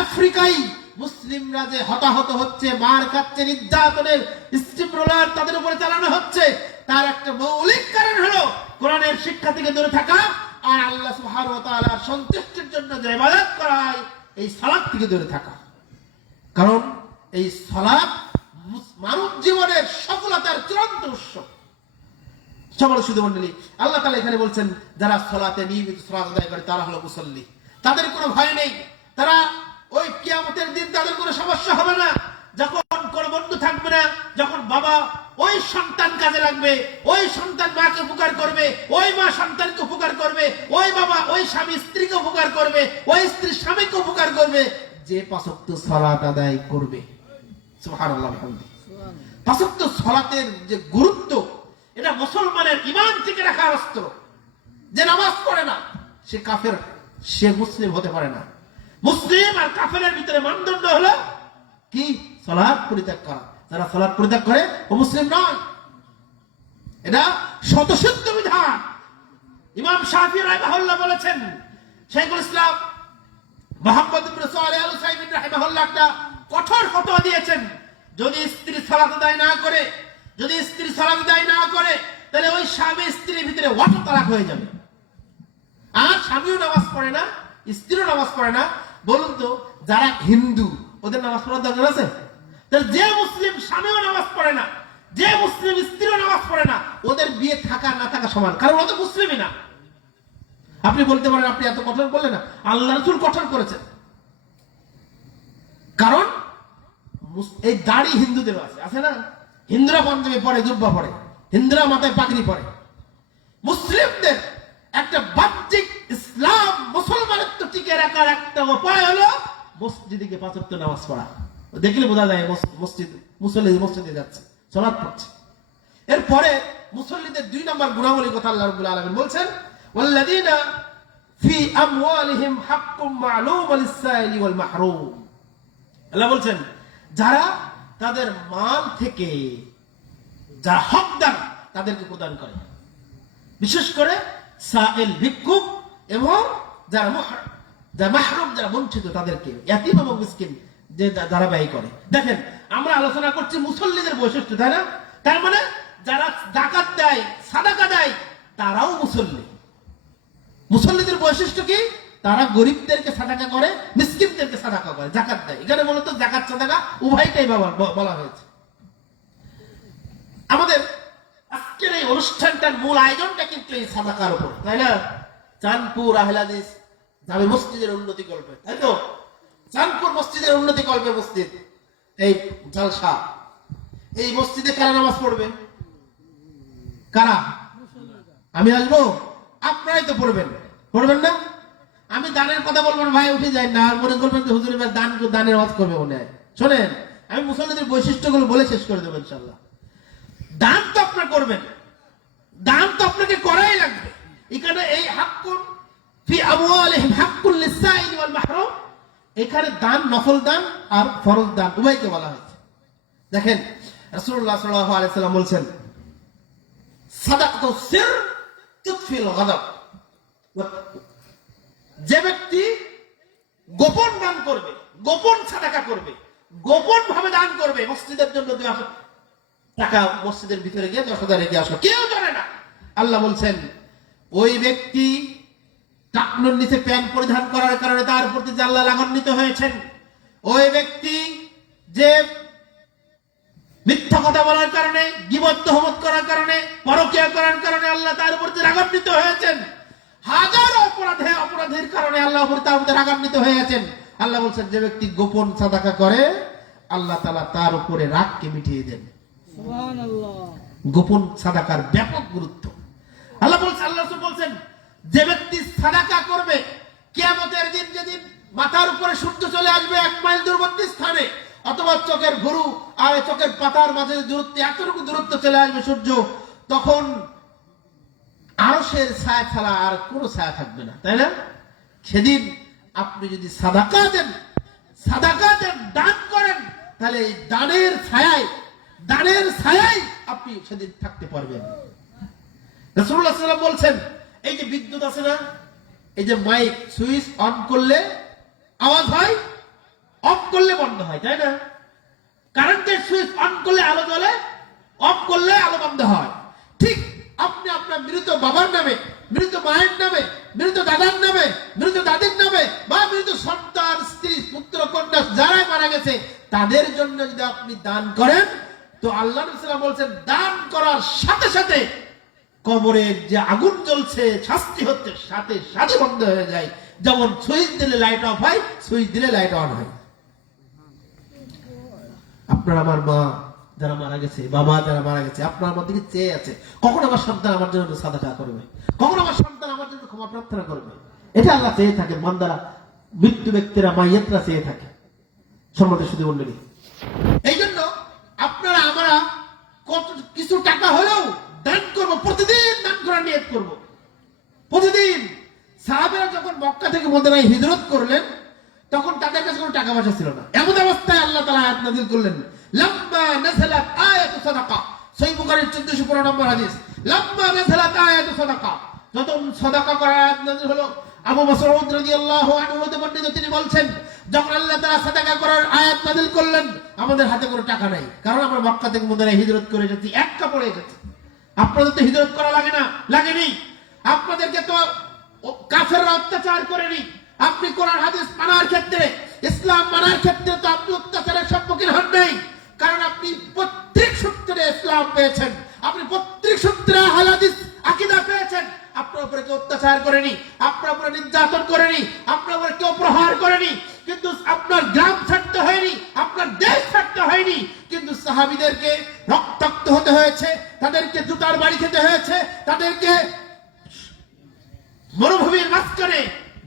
আফ্রিকায় মুসলিমরা যে হতাহত হচ্ছে, মার খাচ্ছে, নির্যাতনের স্টিমরোলার তাদের উপরে চালানো হচ্ছে, তার একটা মৌলিক কারণ হলো কোরআনের শিক্ষা থেকে দূরে থাকা, আর আল্লাহ সুবহানাহু ওয়া তাআলার সন্তুষ্টির জন্য যে ইবাদত করা হয়, এই সালাত থেকে দূরে থাকা। কারণ এই সালাত মানব জীবনের সফলতার চূড়ান্ত উৎস। সকল শুধু মণ্ডলী, আল্লাহ তাআলা এখানে বলছেন যারা সালাতে নিয়মিত সালাত আদায় করে তারা হলো মুসল্লি, তাদের কোনো ভয় নেই, তারা ওই কিয়ামতের দিন তাদের কোনো সমস্যা হবে না। যখন কোনো বন্ধু থাকবে না, যখন বাবা ওই সন্তান কাজে লাগবে, ওই সন্তান মাকে উপকার করবে, ওই মা সন্তানকে উপকার করবে, ওই বাবা ওই স্বামী স্ত্রীকে উপকার করবে, ওই স্ত্রী স্বামীকে উপকার করবে, যে 5 ওয়াক্ত সালাত আদায় করবে। সুবহানাল্লাহ, আলহামদুলিল্লাহ। 5 ওয়াক্ত সালাতের যে গুরুত্ব, এটা মুসলমানের ঈমান থেকে রাখার অস্ত্র। যে নামাজ পড়ে না সে কাফের, সে মুসলিম হতে পারে না। মুসলিম আর কাফেরের ভিতরে মানদণ্ড হলো কি? সালাত পরিত্যাগ করা। যারা সালাত পরিত্যাগ করে ও মুসলিম নয়, এটা স্বতঃসিদ্ধ বিধান। ইমাম শাফিঈ রাহিমাহুল্লাহ বলেছেন, শাইখুল ইসলাম মুহাম্মদ ইবনে সালেহ আল উসাইমিন রাহিমাহুল্লাহ একটা কঠোর ফতোয়া দিয়েছেন, যদি স্ত্রী সালাত আদায় না করে, তাহলে ওই স্বামী স্ত্রীর ভিতরে ওয়াট তালাক হয়ে যাবে। আর স্বামীও নামাজ পড়ে না, স্ত্রীও নামাজ পড়ে না, বলুন তো যারা হিন্দু ওদের নামাজ পড়ার দরকার আছে? তাহলে যে মুসলিম স্বামীও নামাজ পড়ে না, যে মুসলিম স্ত্রীও নামাজ পড়ে না, ওদের বিয়ে থাকা না থাকা সমান, কারণ ও তো মুসলিমই না। আপনি বলতে পারেন আপনি এত কঠোর করলেন না, আল্লাহ রাসূল কঠোর করেছেন। কারণ এই দাড়ি হিন্দুদের আছে না, হিন্দুরা পঞ্জাবি পরে, জুব্বা পরে, হিন্দুরা মাথায় পাগড়ি পরে। মুসলিমদের একটা বাহ্যিক ইসলাম, মুসলমানের তো টিকে রাখার একটা উপায় হলো মসজিদে গিয়ে 5 ওয়াক্ত নামাজ পড়া। দেখলে বোঝা যায় মসজিদে যাচ্ছে, সালাত পড়ছে। এরপরে মুসল্লিদের 2 নম্বর গুণাবলীর কথা আল্লাহ রাব্বুল আলামিন বলছেন, ওয়াল্লাযীনা ফি আমওয়ালিহিম হাক্কুম মা'লুম লিস-সাইলি ওয়াল মাহরুম। আল্লাহ বলছেন যারা তাদের মাল থেকে যারা হকদার তাদেরকে প্রদান করে, বিশেষ করে সাইল ভিক্ষুক এবং যারা মাহরুম, যারা বঞ্চিত তাদেরকে, ইয়াতীম এবং মিসকিন যে যারা ব্যয় করে। দেখেন আমরা আলোচনা করছি মুসল্লিদের বৈশিষ্ট্য, তাই না? তার মানে যারা যাকাত দেয়, সাদাকা দেয়, তারাও মুসল্লি। মুসল্লিদের বৈশিষ্ট্য কি? তারা গরিবদেরকে সাদাকা করে, মিসকিনদেরকে সাদাকা করে, যাকাত দেয়। এখানে মূলত যাকাত সাদাকা উভয়টাই বলা হয়েছে। আমাদের আজকের এই অনুষ্ঠানটার মূল আয়োজনটা কিন্তু এই সাদাকার উপর, তাই না? চাঁদপুর আহলে হাদিস জামে মসজিদের উন্নতি করবে, তাই তো? চাঁদপুর মসজিদের উন্নতি করবে মসজিদ, এই জালসা। এই মসজিদে কারা নামাজ পড়বে? কারা? আমি আসবো, আপনারাই তো পড়বেন, পড়বেন না? আমি দানের কথা বলবেন, ভাই উঠে যায় না, আর মনে করবেন যে হুজুর এবার দানের ওয়াজ করবে মনে হয়। শোনেন, আমি মুসল্লিদের বৈশিষ্ট্যগুলো বলে শেষ করে দেবো ইনশাল্লাহ। দান তো আপনার করবেন, দান তো আপনাকে করাই লাগবে। এখানে এই হাক্কুন ফি আমওয়ালিহিম হাক্কুল লিসাইল ওয়াল মাহরুম, এখানে দান নফল দান আর ফরজ দান উভয়কে বলা হয়েছে। দেখেন রাসূলুল্লাহ সাল্লাল্লাহু আলাইহি সাল্লাম বলছেন, সাদাকাতু সির তুতফিল গাদাব। যে ব্যক্তি গোপন দান করবে, গোপন সাদাকা করবে, গোপন ভাবে দান করবে, মসজিদের জন্য টাকা মসজিদের ভিতরে গিয়ে 10,000 রেখে আসলো, কেউ জানে না, আল্লাহ বলছেন ওই ব্যক্তি টাকনুর নিচে প্যান্ট পরিধান করার কারণে তার প্রতি আল্লাহ লাগান্বিত হয়েছেন। ওই ব্যক্তি যে মিথ্যা কথা বলার কারণে, গীবত তহমত করার কারণে, পরকীয়া করার কারণে আল্লাহ তার প্রতি রাগান্বিত হয়েছেন। হাজার অপরাধের কারণে আল্লাহ তার প্রতি রাগান্বিত হয়েছেন। আল্লাহ বলছেন যে ব্যক্তি গোপন সাদাকা করে আল্লাহ তাআলা তার উপরে রাগকে মিটিয়ে দেন। সুবহানাল্লাহ। গোপন সাদাকার ব্যাপক গুরুত্ব। আল্লাহ বলছেন যে ব্যক্তি সাদাকা করবে, কিয়ামতের দিন যেদিন মাথার উপরে সূর্য চলে আসবে 1 মাইল দূরবর্তী স্থানে, অথবা চোখের ভুরু আর চোখের পাতার মাঝে দূরত্ব, এতটুকু দূরত্ব চলে আসবে সূর্য, তখন আরশের ছায়া ছাড়া আর কোনো ছায়া থাকবে না, তাই না? সেদিন আপনি যদি সাদাকা দেন, দান করেন, তাহলে এই দানের ছায়ায় আপনি সেদিন থাকতে পারবেন। রাসূলুল্লাহ সাল্লাল্লাহু আলাইহি ওয়াসাল্লাম বলছেন, এই যে বিদ্যুৎ আছে না, এই যে মাইক সুইচ অন করলে আওয়াজ হয়, অফ করলে বন্ধ হয়, তাই না? কারেন্টের সুইচ অন করলে আলো জ্বলে, অফ করলে আলো বন্ধ হয়। ঠিক আপনি আপনার মৃত বাবার নামে, মৃত মায়ের নামে, মৃত দাদার নামে, মৃত দাদির নামে, বা মৃত সন্তান, স্ত্রী, পুত্র, কন্যা যারাই মারা গেছে তাদের জন্য যদি আপনি দান করেন, তো আল্লাহ নবী সাল্লাল্লাহু আলাইহি ওয়াসাল্লাম বলছেন দান করার সাথে সাথে কবরের যে আগুন জ্বলছে, শাস্তি হচ্ছে, সাথে সাথে বন্ধ হয়ে যায়। যেমন সুইচ দিলে লাইট অফ হয়, সুইচ দিলে লাইট অন হয়। আপনার আমার মা যারা মারা গেছে, বাবা যারা মারা গেছে, আপনার আমার দিকে চেয়ে আছে, কখন আমার সন্তান আমার জন্য সাদাকা করবে, কখন আমার সন্তান আমার জন্য ক্ষমা প্রার্থনা করবে, এটা আল্লাহ চেয়ে থাকে। বান্দারা, মৃত্যু ব্যক্তিরা, মাইয়াতরা চেয়ে থাকে। সম্মানিত সুধী মণ্ডলী, এই জন্য আপনারা আমরা কত কিছু টাকা হলেও দান করবো, প্রতিদিন দান করার নিয়ত করবো, প্রতিদিন। সাহাবেরা যখন মক্কা থেকে মদিনায় হিজরত করলেন, তখন তাদের কাছে কোনো টাকা পয়সা ছিল না। এমন অবস্থায় আল্লাহ তাআলা আয়াত নাযিল করলেন, লাম্মা নাযালাত আয়াতু সাদাকা। সহিহ বুখারীর 1415 নম্বর হাদিস, লাম্মা নাযালাত আয়াতু সাদাকা। যখন সাদাকা করার আয়াত নাযিল হলো, আবু মাসউদ রাদিয়াল্লাহু আনহু হতে বর্ণিত, তিনি বলছেন যখন আল্লাহ তাআলা সাদাকা করার আয়াত নাযিল করলেন, আমাদের হাতে কোনো টাকা নাই, কারণ আমরা মক্কা থেকে মদিনায় হিজরত করে এসেছি, এক কাপড়ে এসেছি। আপনাদের তো হিজরত করা লাগেনি, আপনাদেরকে তো কাফেররা অত্যাচার করেনি। আপনি কোরআন হাদিস মানার ক্ষেত্রে, ইসলাম মানার ক্ষেত্রে তো আপনি অত্যাচারের সম্মুখীন হন নাই, কারণ আপনি প্রত্যেক সূত্রে ইসলাম পেয়েছেন, আপনি প্রত্যেক সূত্রে আহলে হাদিস আকীদা পেয়েছেন। আপনার উপরে কেউ অত্যাচার করেনি, আপনার উপরে নির্যাতন করেনি, আপনার উপরে কেউ প্রহার করেনি, কিন্তু আপনার গ্রাম ছাড়তে হয়নি, আপনার দেশ ছাড়তে হয়নি, কিন্তু সাহাবীদেরকে রক্তাক্ত হতে হয়েছে, তাদেরকে জুতার বাড়ি খেতে হয়েছে, তাদেরকে মরুভূমির মাঝখানে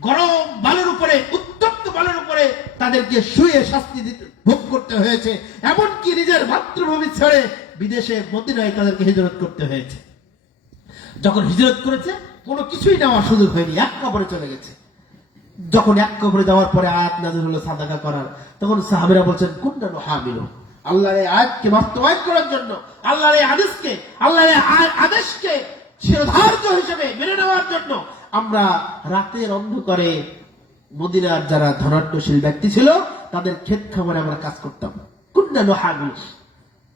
গরম বালুর উপরে, উত্তপ্ত বালুর উপরে তাদেরকে শুয়ে শাস্তি ভোগ করতে হয়েছে। এমনকি নিজের মাতৃভূমি ছেড়ে বিদেশে মদিনায় তাদেরকে হিজরত করতে হয়েছে। যখন হিজরত করেছে কোনো কিছুই নেওয়ার সুযোগ হয়নি, এক কাপড়ে চলে গেছে। যখন এক কাপড়ে যাওয়ার পরে আয়াত নাযিল হলো সাদাকা করার, তখন সাহাবীরা বলছেন কুন্না নুহামিলু, আল্লাহর এই আয়াতকে বাস্তবায়ন করার জন্য, আল্লাহর এই হাদিসকে, আল্লাহর এই আদেশকে শিরোধার্য হিসেবে মেনে নেওয়ার জন্য আমরা রাতের অন্ধকারে মদিনার যারা ধনাঢ্যশীল ব্যক্তি ছিল তাদের ক্ষেত খামারে আমরা কাজ করতাম। কুন্না নুহামিলু,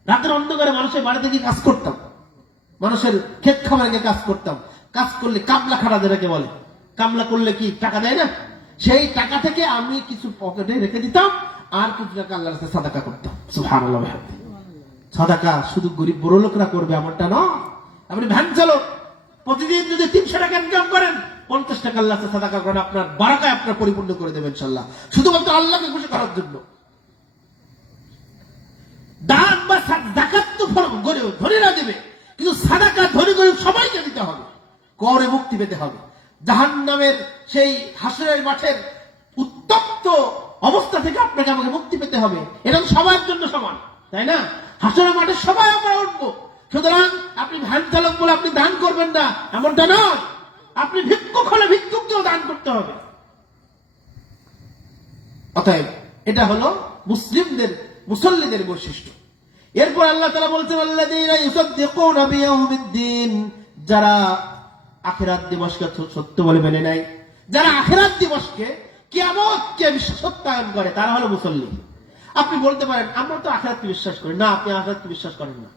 রাতের অন্ধকারে মানুষের বাড়িতে গিয়ে কাজ করতাম, মানুষের ক্ষেত খামারে গিয়ে কাজ করতাম। কাজ করলে কামলা খাড়া যেটাকে বলে, কামলা করলে কি টাকা দেয় না, সেই টাকা থেকে আমি কিছু পকেটে রেখে দিতাম, আর কিছু টাকা আল্লাহর কাছে সাদাকা করতাম। সুবহানাল্লাহ। সাদাকা শুধু গরিব বড় লোকরা করবে এমনটা নয়। আপনি ভ্যান চালক, প্রতিদিন যদি 300 টাকা ইনকাম করেন, 50 টাকা আল্লাহ সাদাকা করেন, আপনার বারাকায় আপনার পরিপূর্ণ করে দেবেন ইনশাআল্লাহ, শুধুমাত্র আল্লাহকে খুশি করার জন্য। দান বা যাকাত তো ধনীরা দেবে, কিন্তু সাদাকা ধনী গরিব সবাইকে দিতে হবে, করে মুক্তি পেতে হবে। জাহান্নামের সেই হাসরের মাঠের উত্তপ্ত অবস্থা থেকে আপনাকে আমাকে মুক্তি পেতে হবে। এটা তো সবার জন্য সমান, তাই না? হাসরের মাঠে সবাই আমরা উঠবো। সুতরাং আপনি ভ্যান চালক বলে আপনি দান করবেন না এমনটা নয়। আপনি ভিক্ষুক হলে ভিক্ষুককেও দান করতে হবে। অতএব এটা হলো মুসলিমদের, মুসল্লিদের বৈশিষ্ট্য। এরপর আল্লাহ তাআলা বলছেন, আল্লাযীনা ইউসাদ্দিকুনা বিয়াউমিদ্দিন, যারা আখিরাত দিবসকে সত্য বলে মেনে নেয়, যারা আখিরাত দিবসকে, কিয়ামতকে সত্যায়ন করে, তারা হলো মুসল্লি। আপনি বলতে পারেন আমরা তো আখিরাতকে বিশ্বাস করি না। আপনি আখিরাতকে বিশ্বাস করেন না,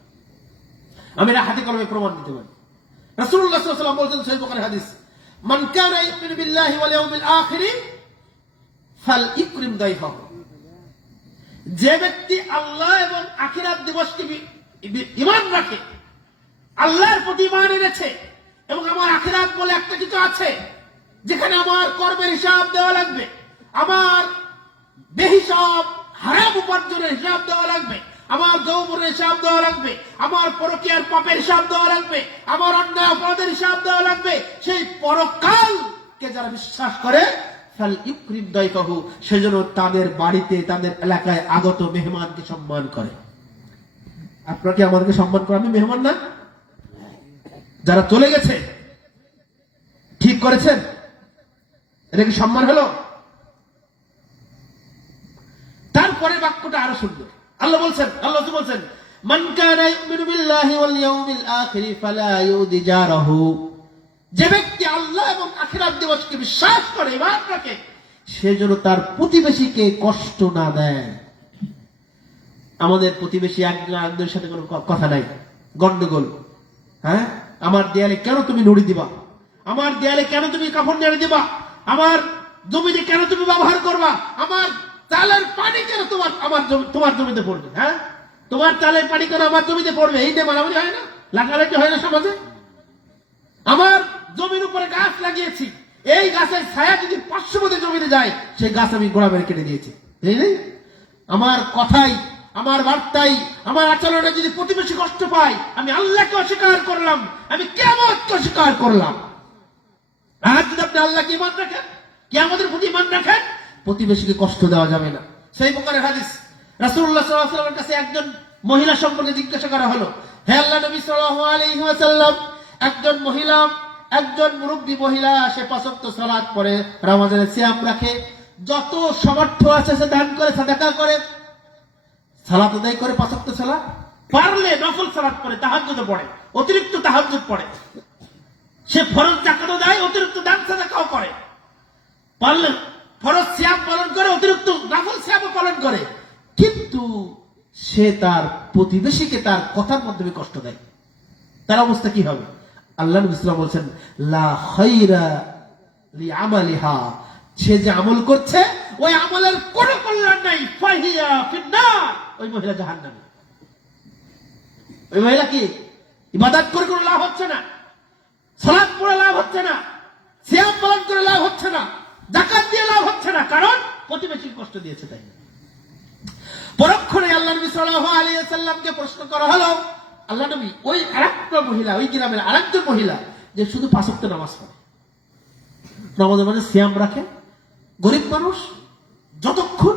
আমি এটা হাতে কলমে প্রমাণ দিতে পারি। রাসূলুল্লাহ সাল্লাল্লাহু আলাইহি ওয়াসাল্লাম বলেছেন সহিহ বুখারী হাদিস, মান কানা ইউমিনু বিল্লাহি ওয়াল ইয়াউমিল আখির ফালইকরিম দাইফাহু। যে ব্যক্তি আল্লাহ এবং আখিরাত দিবসকে ঈমান রাখে, আল্লাহর প্রতি ঈমান এনেছে, এবং আমার আখিরাত বলে একটা কিছু আছে যেখানে আমার কর্মের হিসাব দেওয়া লাগবে, আমার বেহিসাব হারাম উপার্জনের হিসাব দেওয়া লাগবে, আমার যৌবনের হিসাব দেওয়া লাগবে, আমার পরকীয়ার পাপের হিসাব দেওয়া লাগবে, আমার অন্যায় অপরাধের হিসাব দেওয়া লাগবে, সেই পরকালকে যারা বিশ্বাস করে, ফালইকরিম দাইফাহু, সেজন্য তাদের বাড়িতে, তাদের এলাকায় আগত মেহমানকে সম্মান করে। আপনাকে আমাদেরকে সম্মান করে, আমি মেহমান না? যারা চলে গেছে ঠিক করেছেন, এটা কি সম্মান হলো? তারপরে বাক্যটা আরো সুন্দর। আল্লাহ বলছেন মান কানা ইউমিনু বিল্লাহি ওয়াল ইয়াউমিল আখির ফালা ইউদি জারাহু। যে ব্যক্তি আল্লাহ এবং আখিরাত দিবসকে বিশ্বাস করে, ঈমান রাখে, সে যেন তার প্রতিবেশীকে কষ্ট না দেয়। আমাদের প্রতিবেশী একজনের সাথে কোনো কথা নাই, গন্ডগোল। হ্যাঁ, আমার দেয়ালে কেন তুমি নুড়ি দিবা, আমার দেয়ালে কেন তুমি কাপড় নেড়ে দিবা, আমার জমিতে কেন তুমি ব্যবহার করবা, আমার চালের পানি কেন তোমার জমিতে পড়বে, হ্যাঁ, তোমার চালের পানি কেন আমার জমিতে পড়বে, এই যে মারামারি হয় না, লাগালাগি হয় না সমাজে? আমার জমির উপরে গাছ লাগিয়েছি, এই গাছের ছায়া যদি 500 বছর জমিতে যায়, সেই গাছ আমি গোড়া বের কেটে দিয়েছি। আমার কথাই, আমার বার্তাই, আমার আচরণে যদি প্রতিবেশী কষ্ট পায়, আমি আল্লাহকে অস্বীকার করলাম, আমি কিয়ামতকে অস্বীকার করলাম। আর যদি আপনি আল্লাহকে ঈমান রাখেন, কিয়ামতের প্রতি ঈমান রাখেন, প্রতিবেশীকে কষ্ট দেওয়া যাবে না। সেই বুখারীর হাদিস, রাসূলুল্লাহ সাল্লাল্লাহু আলাইহি ওয়াসাল্লামের কাছে একজন মহিলা সম্পর্কে জিজ্ঞাসা করা হলো, হে আল্লাহর নবী সাল্লাল্লাহু আলাইহি ওয়াসাল্লাম, একজন মহিলা, একজন মুরব্বী মহিলা, সে 5 ওয়াক্ত সালাত পড়ে, রমজানের সিয়াম রাখে, যত সামর্থ্য আছে সে দান করে, সাদাকা করে, সালাত আদায় করে, 5 ওয়াক্ত সালাত, পারলে নফল সালাত পড়ে, তাহাজ্জুদ পড়ে, অতিরিক্ত তাহাজ্জুদ পড়ে, সে ফরজ যাকাতও দেয়, অতিরিক্ত দান সাদাকাও করে, পারলে ফরজ সিয়াম পালন করে, অতিরিক্ত নফল সিয়ামও পালন করে, কিন্তু সে তার প্রতিবেশীকে তার কথার মাধ্যমে কষ্ট দেয়, তার অবস্থা কি হবে? আল্লাহ নবী সাল্লাল্লাহু আলাইহি ওয়াসাল্লাম বলছেন, লা খায়রা লিআমালিহা, সে যে আমল করছে ওই আমলের কোনো কল্যাণ নাই, ফাহিয়া ফিন্নার, ওই মহিলা জাহান্নামে। ওই মহিলা কি ইবাদত করে কোনো লাভ হচ্ছে না, সালাত পড়ে লাভ হচ্ছে না, সিয়াম পালন করে লাভ হচ্ছে না, যাকাত দিয়ে লাভ হচ্ছে না, কারণ প্রতিবেশীর কষ্ট দিয়েছে। তাই পরক্ষণে আল্লাহ নবী সাল্লাল্লাহু আলাইহি ওয়াসাল্লামকে প্রশ্ন করা হলো, আল্লাহ নবী, ওই আরেকটা মহিলা, ওই গ্রামের আরেকজন মহিলা যে শুধু 5 ওয়াক্ত নামাজ পড়ে, নামাজের মাঝে সিয়াম রাখে, গরিব মানুষ, যতক্ষণ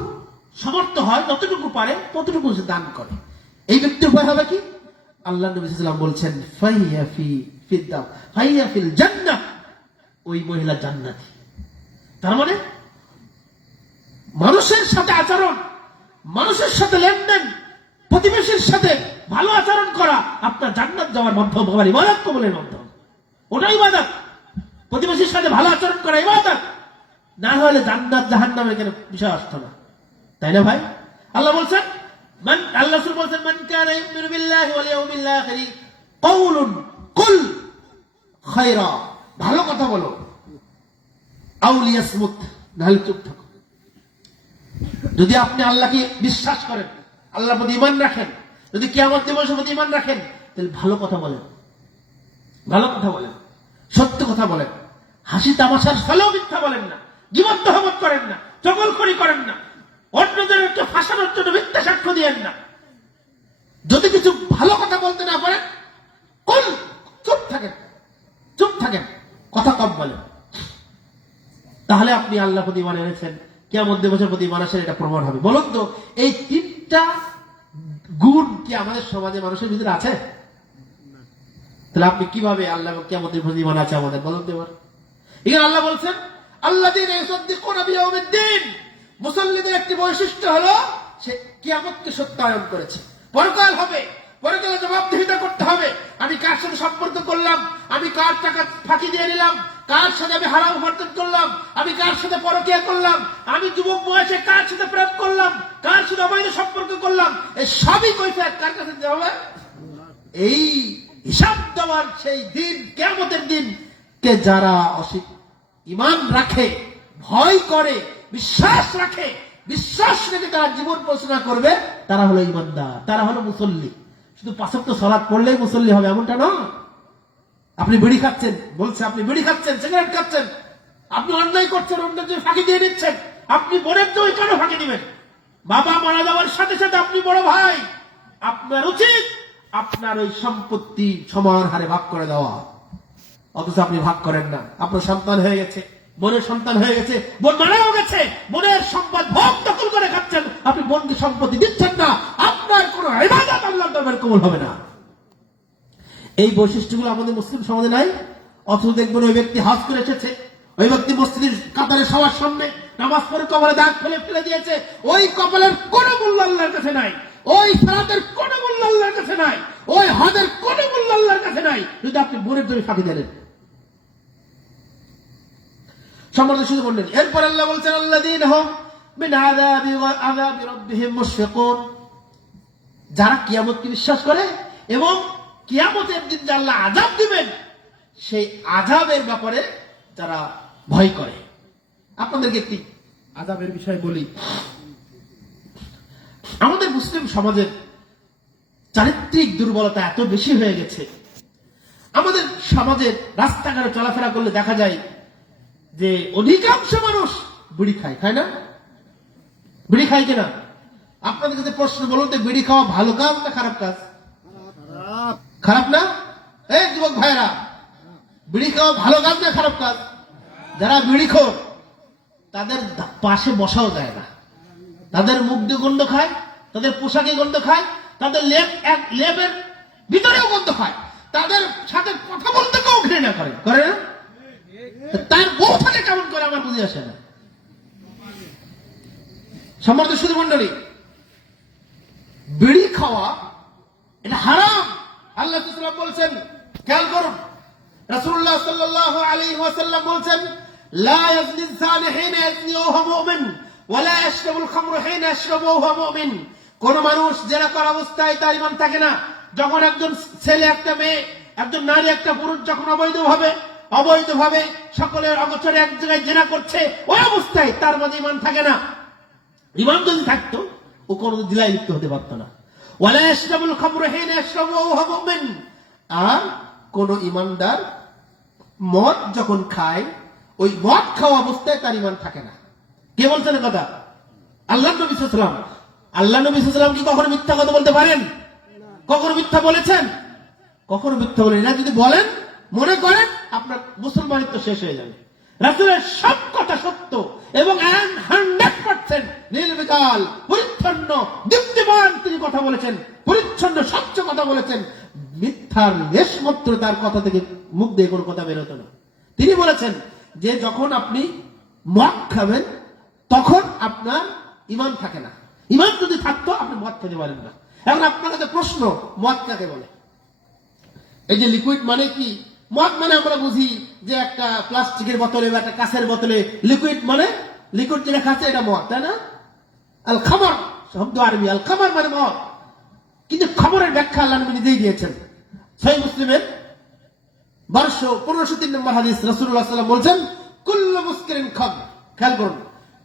সমর্থ হয়, যতটুকু পারে ততটুকু সে দান করে, এই ব্যক্তির উপায় হবে কি? আল্লাহ নবী সাল্লাল্লাহু আলাইহি ওয়াসাল্লাম বলছেন, ফাহিয়া ফিল জান্নাহ, ওই মহিলা জান্নাতি। তার মানে মানুষের সাথে আচরণ, মানুষের সাথে লেনদেন, প্রতিবেশীর সাথে ভালো আচরণ করা আপনার জান্নাত যাওয়ার মাধ্যম, আমার ইবাদত কবুলের মাধ্যম, ওটা ইবাদত। প্রতিবেশীর সাথে ভালো আচরণ করা ইবাদত, না হলে জান্নাত জাহান্নামের কেন বিষয় আসতো না, তাই না ভাই? আল্লাহ বলছেন, আল্লাহ রাসূল বলছেন, মান কানা ইউমিনু বিল্লাহি ওয়াল ইয়াউমিল আখির কাউলুন কুল খায়রা, ভালো কথা বলো, আও লিয়াসমুত, নাহলে চুপ থাকো। যদি আপনি আল্লাহকে বিশ্বাস করেন, আল্লাহর প্রতি ঈমান রাখেন, যদি কিয়ামত দিবসের প্রতি ঈমান রাখেন তাহলে ভালো কথা বলেন, ভালো কথা বলেন, সত্য কথা বলেন, হাসি তামাশার ফলেও মিথ্যা বলেন না, জীবন তহমত করেন না, চগলখড়ি করেন না, অন্যদের একটু ফাঁসানোর জন্য মিথ্যা সাক্ষ্য দিয়েন না। যদি কিছু ভালো কথা বলতে না পারেন চুপ থাকেন, চুপ থাকেন, কথা কম বলেন, তাহলে আপনি আল্লাহর প্রতি ঈমান এনেছেন, কিয়ামত দিবসের প্রতি ঈমান আনছেন, এটা প্রমাণ হবে। বলুন তো এই তিনটা গুণ কি আমাদের সমাজে মানুষের ভিতরে আছে? তাহলে আপনি কিভাবে আল্লাহ কিয়ামত দিবসের প্রতি ঈমান আছে আমাদের, বলুন তো এবার। এখানে আল্লাহ বলছেন আল্লাযীনা ইউসাদ্দিকুনা বিয়াউমিদ্দিন, মুসল্লিদের একটি বৈশিষ্ট্য হলো সে কিয়ামতকে সত্যায়ন করেছে। পরকাল হবে, পরকালে জবাবদিহিতা করতে হবে। আমি কার সাথে সম্পর্ক করলাম, আমি কার টাকা ফাঁকি দিয়ে নিলাম, কার সাথে আমি হারাম উপার্জন করলাম, আমি কার সাথে পরকিয়া করলাম, আমি যুবক বয়সে কার সাথে প্রেম করলাম, কার সাথে অবৈধ সম্পর্ক করলাম, এই সবই কৈফিয়ত কার কাছে দিতে হবে? এই হিসাব দেওয়ার সেই দিন, কিয়ামতের দিন কে যারা ঈমান রাখে, ভয় করে, বিশ্বাস রাখে, বিশ্বাস রেখে তারা জীবন পরিচালনা করবে, তারা হলো ঈমানদার, তারা হলো মুসল্লি। শুধু 5 ওয়াক্ত সালাত পড়লেই মুসল্লি হবে এমনটা না। আপনি বিড়ি খাচ্ছেন, বলছে আপনি বিড়ি খাচ্ছেন, সিগারেট খাচ্ছেন, আপনি অন্যায় করছেন, অন্যের জন্য ফাঁকি দিয়ে নিচ্ছেন, আপনি বোনের জন্য কেন ফাঁকি দিবেন? বাবা মারা যাওয়ার সাথে সাথে আপনি বড় ভাই, আপনার উচিত আপনার ওই সম্পত্তি সমান হারে ভাগ করে দেওয়া, অথচ আপনি ভাগ করেন না। আপনার সন্তান হয়ে গেছে, বোনের সন্তান হয়ে গেছে, বোন মারাও গেছে, বোনের সম্পদ ভোগ দখল করে খাচ্ছেন, আপনি বোনকে সম্পত্তি দিচ্ছেন না, আপনার কোন ইবাদত আল্লাহর দরবারে কবুল হবে না। এই বৈশিষ্ট্যগুলো আমাদের মুসলিম সমাজে নাই। অথচ দেখবেন ওই ব্যক্তি হজ করে এসেছে, ওই ব্যক্তি মসজিদের কাতারে সবার সামনে নামাজ পড়ে কপালে দাগ ফেলে দিয়েছে, ওই কপালের কোন মূল্য আল্লাহর কাছে নাই, ওই সালাতের কোন মূল্য আল্লাহর কাছে নাই, ওই হজের কোন মূল্য আল্লাহর কাছে নাই, যদি আপনি বোনের জন্য ফাঁকি দেন। সম্মানিত শুধু বললেন, এরপর আল্লাহ বলছেন আল্লাযীনা হুম মিন আযাবি রাব্বিহিম মুশফিকুন, যারা কিয়ামতকে বিশ্বাস করে এবং কিয়ামতের দিন যে আল্লাহ আযাব দিবেন সেই আযাবের ব্যাপারে যারা ভয় করে। আপনাদেরকে একটি আযাবের বিষয় বলি। আমাদের মুসলিম সমাজের চারিত্রিক দুর্বলতা এত বেশি হয়ে গেছে, আমাদের সমাজের রাস্তাঘাটে চলাফেরা করলে দেখা যায় যে অধিকাংশ মানুষ বিড়ি খায়, খায় না? বিড়ি খায় কিনা? আপনাদের কাছে প্রশ্ন, বলুন তো বিড়ি খাওয়া ভালো কাজ না খারাপ কাজ? খারাপ না? এই যুবক ভাইরা, বিড়ি খাওয়া ভালো কাজ না খারাপ কাজ? যারা বিড়িখোর তাদের পাশে বসাও যায় না, তাদের মুখ দিয়ে গন্ধ খায়, তাদের পোশাকে গন্ধ খায়, তাদের লেবের ভিতরেও গন্ধ খায়, তাদের সাথে কথা বলতে কেউ ঘৃণা করে, করে না? তার বউ থাকে কেমন করে আমার বুঝে আসে না। সম্মানিত সুধী মণ্ডলী, বিড়ি খাওয়া এটা হারাম। আল্লাহ তাআলা বলছেন, খেয়াল করুন, রাসূলুল্লাহ সাল্লাল্লাহু আলাইহি ওয়াসাল্লাম বলছেন, লা ইয়াজনি যানি হিনা ইয়াজনি ওয়া হুয়া মুমিন ওয়া লা ইয়াশরাবুল খামরু হিনা ইয়াশরাবু ওয়া হুয়া মুমিন। কোন মানুষ জেনা করা অবস্থায় তার ঈমান থাকে না। যখন একজন ছেলে একটা মেয়ে, একজন নারী একটা পুরুষ যখন অবৈধভাবে সকলের অগোচরে এক জায়গায় জেনা করছে, ওই অবস্থায় তার মাঝে ঈমান থাকে না। ঈমান যদি থাকতো ও কোনদিন জিনায় লিপ্ত হতে পারত না। ওয়ালা ইয়াশরাবুল খামরু হিনা ইয়াশরাবু ওয়া হুয়া মুমিন। আর কোন ঈমানদার মদ যখন খায়, ওই মদ খাওয়া অবস্থায় তার ঈমান থাকে না। কে বলছেন কথা? আল্লাহর নবী সাল্লাল্লাহু আলাইহি ওয়াসাল্লাম। আল্লাহর নবী সাল্লাল্লাহু আলাইহি ওয়াসাল্লাম কি কখনো মিথ্যা কথা বলতে পারেন? কখনো মিথ্যা বলেছেন? কখনো মিথ্যা বলেন না। যদি বলেন, মনে করেন আপনার মুসলমানিত্ব শেষ হয়ে যাবে। রাসূলের সব কথা সত্য এবং 100% নির্বিকাল, পরিচ্ছন্ন, দীপ্তিমান তিনি কথা বলেছেন, পরিচ্ছন্ন স্বচ্ছ কথা বলেছেন। মিথ্যার লেশমাত্র তার কথা থেকে মুখ দিয়ে কোনো কথা বের হতো না। তিনি বলেছেন যে যখন আপনি মদ খাবেন তখন আপনার ঈমান থাকে না। ঈমান যদি থাকতো আপনি মদ খেতে পারেন না। এখন আপনার কাছে প্রশ্ন, মদ কাকে বলে? এই যে লিকুইড মানে কি? মদ মানে আমরা বুঝি যে একটা প্লাস্টিকের বোতলে বা একটা কাঁচের বোতলে লিকুইড, মানে লিকুইড যেটা খাচ্ছে এটা মদ, তাই না? আল খামর শব্দ আরবি, আল খামর মানে মদ। কিন্তু খবরের ব্যাখ্যা আল্লাহ নবী নিজেই দিয়েছেন। সহিহ মুসলিমের 1503 নম্বর হাদিস, রাসূলুল্লাহ সাল্লাল্লাহু আলাইহি ওয়াসাল্লাম বলছেন, কুল্লু মুসকিরিন খামর। খেয়াল করুন,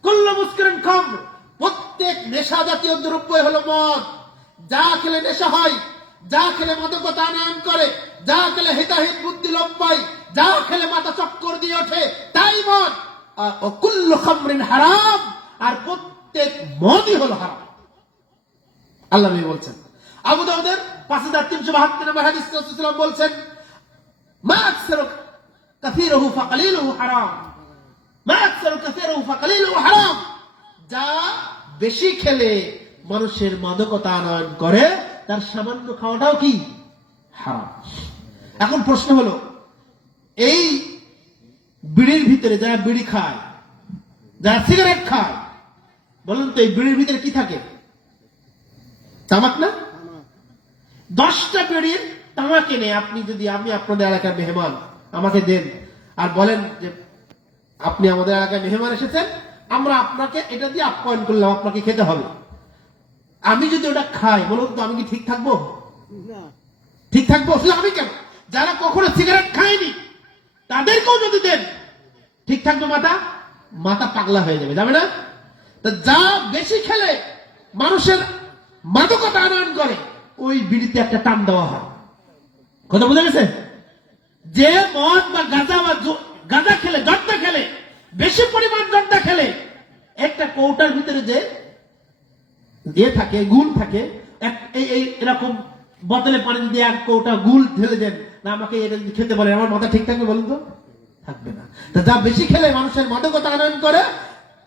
কুল্লু মুসকিরিন খামর, প্রত্যেক নেশা জাতীয় দ্রব্য হলো মদ। যা খেলে নেশা হয়, যা খেলে মাদকতা আনয়ন করে, যা খেলে হিতাহিত বুদ্ধি লোপ পায়, যা খেলে মাথা চক্কর দিয়ে ওঠে, তাই মদ। ও কুল্লু খামরিন হারাম, আর প্রত্যেক মদই হলো হারাম। আল্লাহ নবী বলছেন। আবু দাউদের 5372 নম্বর হাদিস রাসূলুল্লাহ বলছেন, মা আকসারু কাসীরুহু ফাকালিলুহু হারাম, মা আকসারু কাসীরুহু ফাকালিলুহু হারাম। যা বেশি খেলে মানুষের মাদকতা আনয়ন করে, তার সামান্য খাওয়াটাও কি হারাম। এখন প্রশ্ন হলো, এই বিড়ির ভিতরে যারা বিড়ি খায়, যারা সিগারেট খায়, বলুন তো এই বিড়ির ভিতরে কি থাকে? তামাক না? 10টা বিড়ির তামাক এনে আপনি যদি, আমি আপনাদের এলাকার মেহমান, আমাকে দেন আর বলেন যে আপনি আমাদের এলাকায় মেহমান এসেছেন, আমরা আপনাকে এটা দিয়ে আপ্যায়ন করলাম, আপনাকে খেতে হবে। আমি যদি ওটা খাই, বলুন তো আমি কি ঠিক থাকবো? ঠিক থাকবো? শুধু আমি কেন, যারা কখনো সিগারেট খায়নি তাদেরকেও যদি দেন, ঠিক থাকবে? মাথা পাগলা হয়ে যাবে, যাবে না? তো যা বেশি খেলে মানুষের মাদকতা আনয়ন করে, ওই বিড়িতে একটা টান দেওয়া হয়। কথা বুঝে গেছে? যে মদ বা গাঁজা খেলে, জর্দা খেলে, বেশি পরিমাণ জর্দা খেলে, একটা কৌটার ভিতরে যে থাকে, গুল থাকে, এরকম বোতলে পানি দিয়ে এক কৌটা গুল ঢেলে দেন, না আমাকে এটা খেতে বলে, আমার মাথা ঠিক থাকবে? বলুন তো থাকবে না। যা বেশি খেলে মানুষের মাদকতা আনয়ন করে,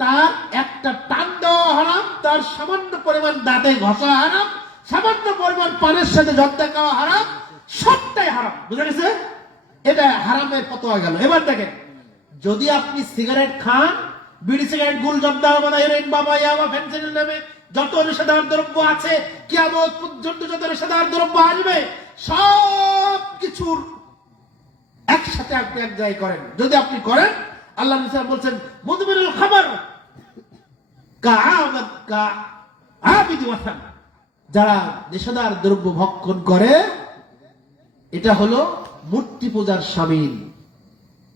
তার একটা টান দেওয়া হারাম, তার সামান্য পরিমাণ দাঁতে ঘষা হারাম, সামান্য পরিমাণ পানের সাথে জর্দা খাওয়া হারাম, সবটাই হারাম। বুঝা গেছে? এটা হারামের ফতোয়া গেল। এবার দেখেন, যদি আপনি সিগারেট খান, বিড়ি, সিগারেট, গুল, জর্দা, হেরোইন, বাবা, ইয়াবা, ফেনসিডিল নামে যত নেশাদার দ্রব্য আছে, কিয়ামত পর্যন্ত যত নেশাদার দ্রব্য আসবে, সব কিছুর একসাথে আপনি এক জায়গায় করেন, যদি আপনি করেন, আল্লাহ নবী বলছেন, মুদমিনুল খামর কাআবিদি ওয়াসান, যারা নেশাদার দ্রব্য ভক্ষণ করে, এটা হলো মূর্তি পূজার শামিল।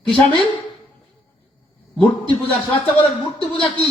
কি শামিল? মূর্তি পূজার। আচ্ছা বলেন, মূর্তি পূজা কি?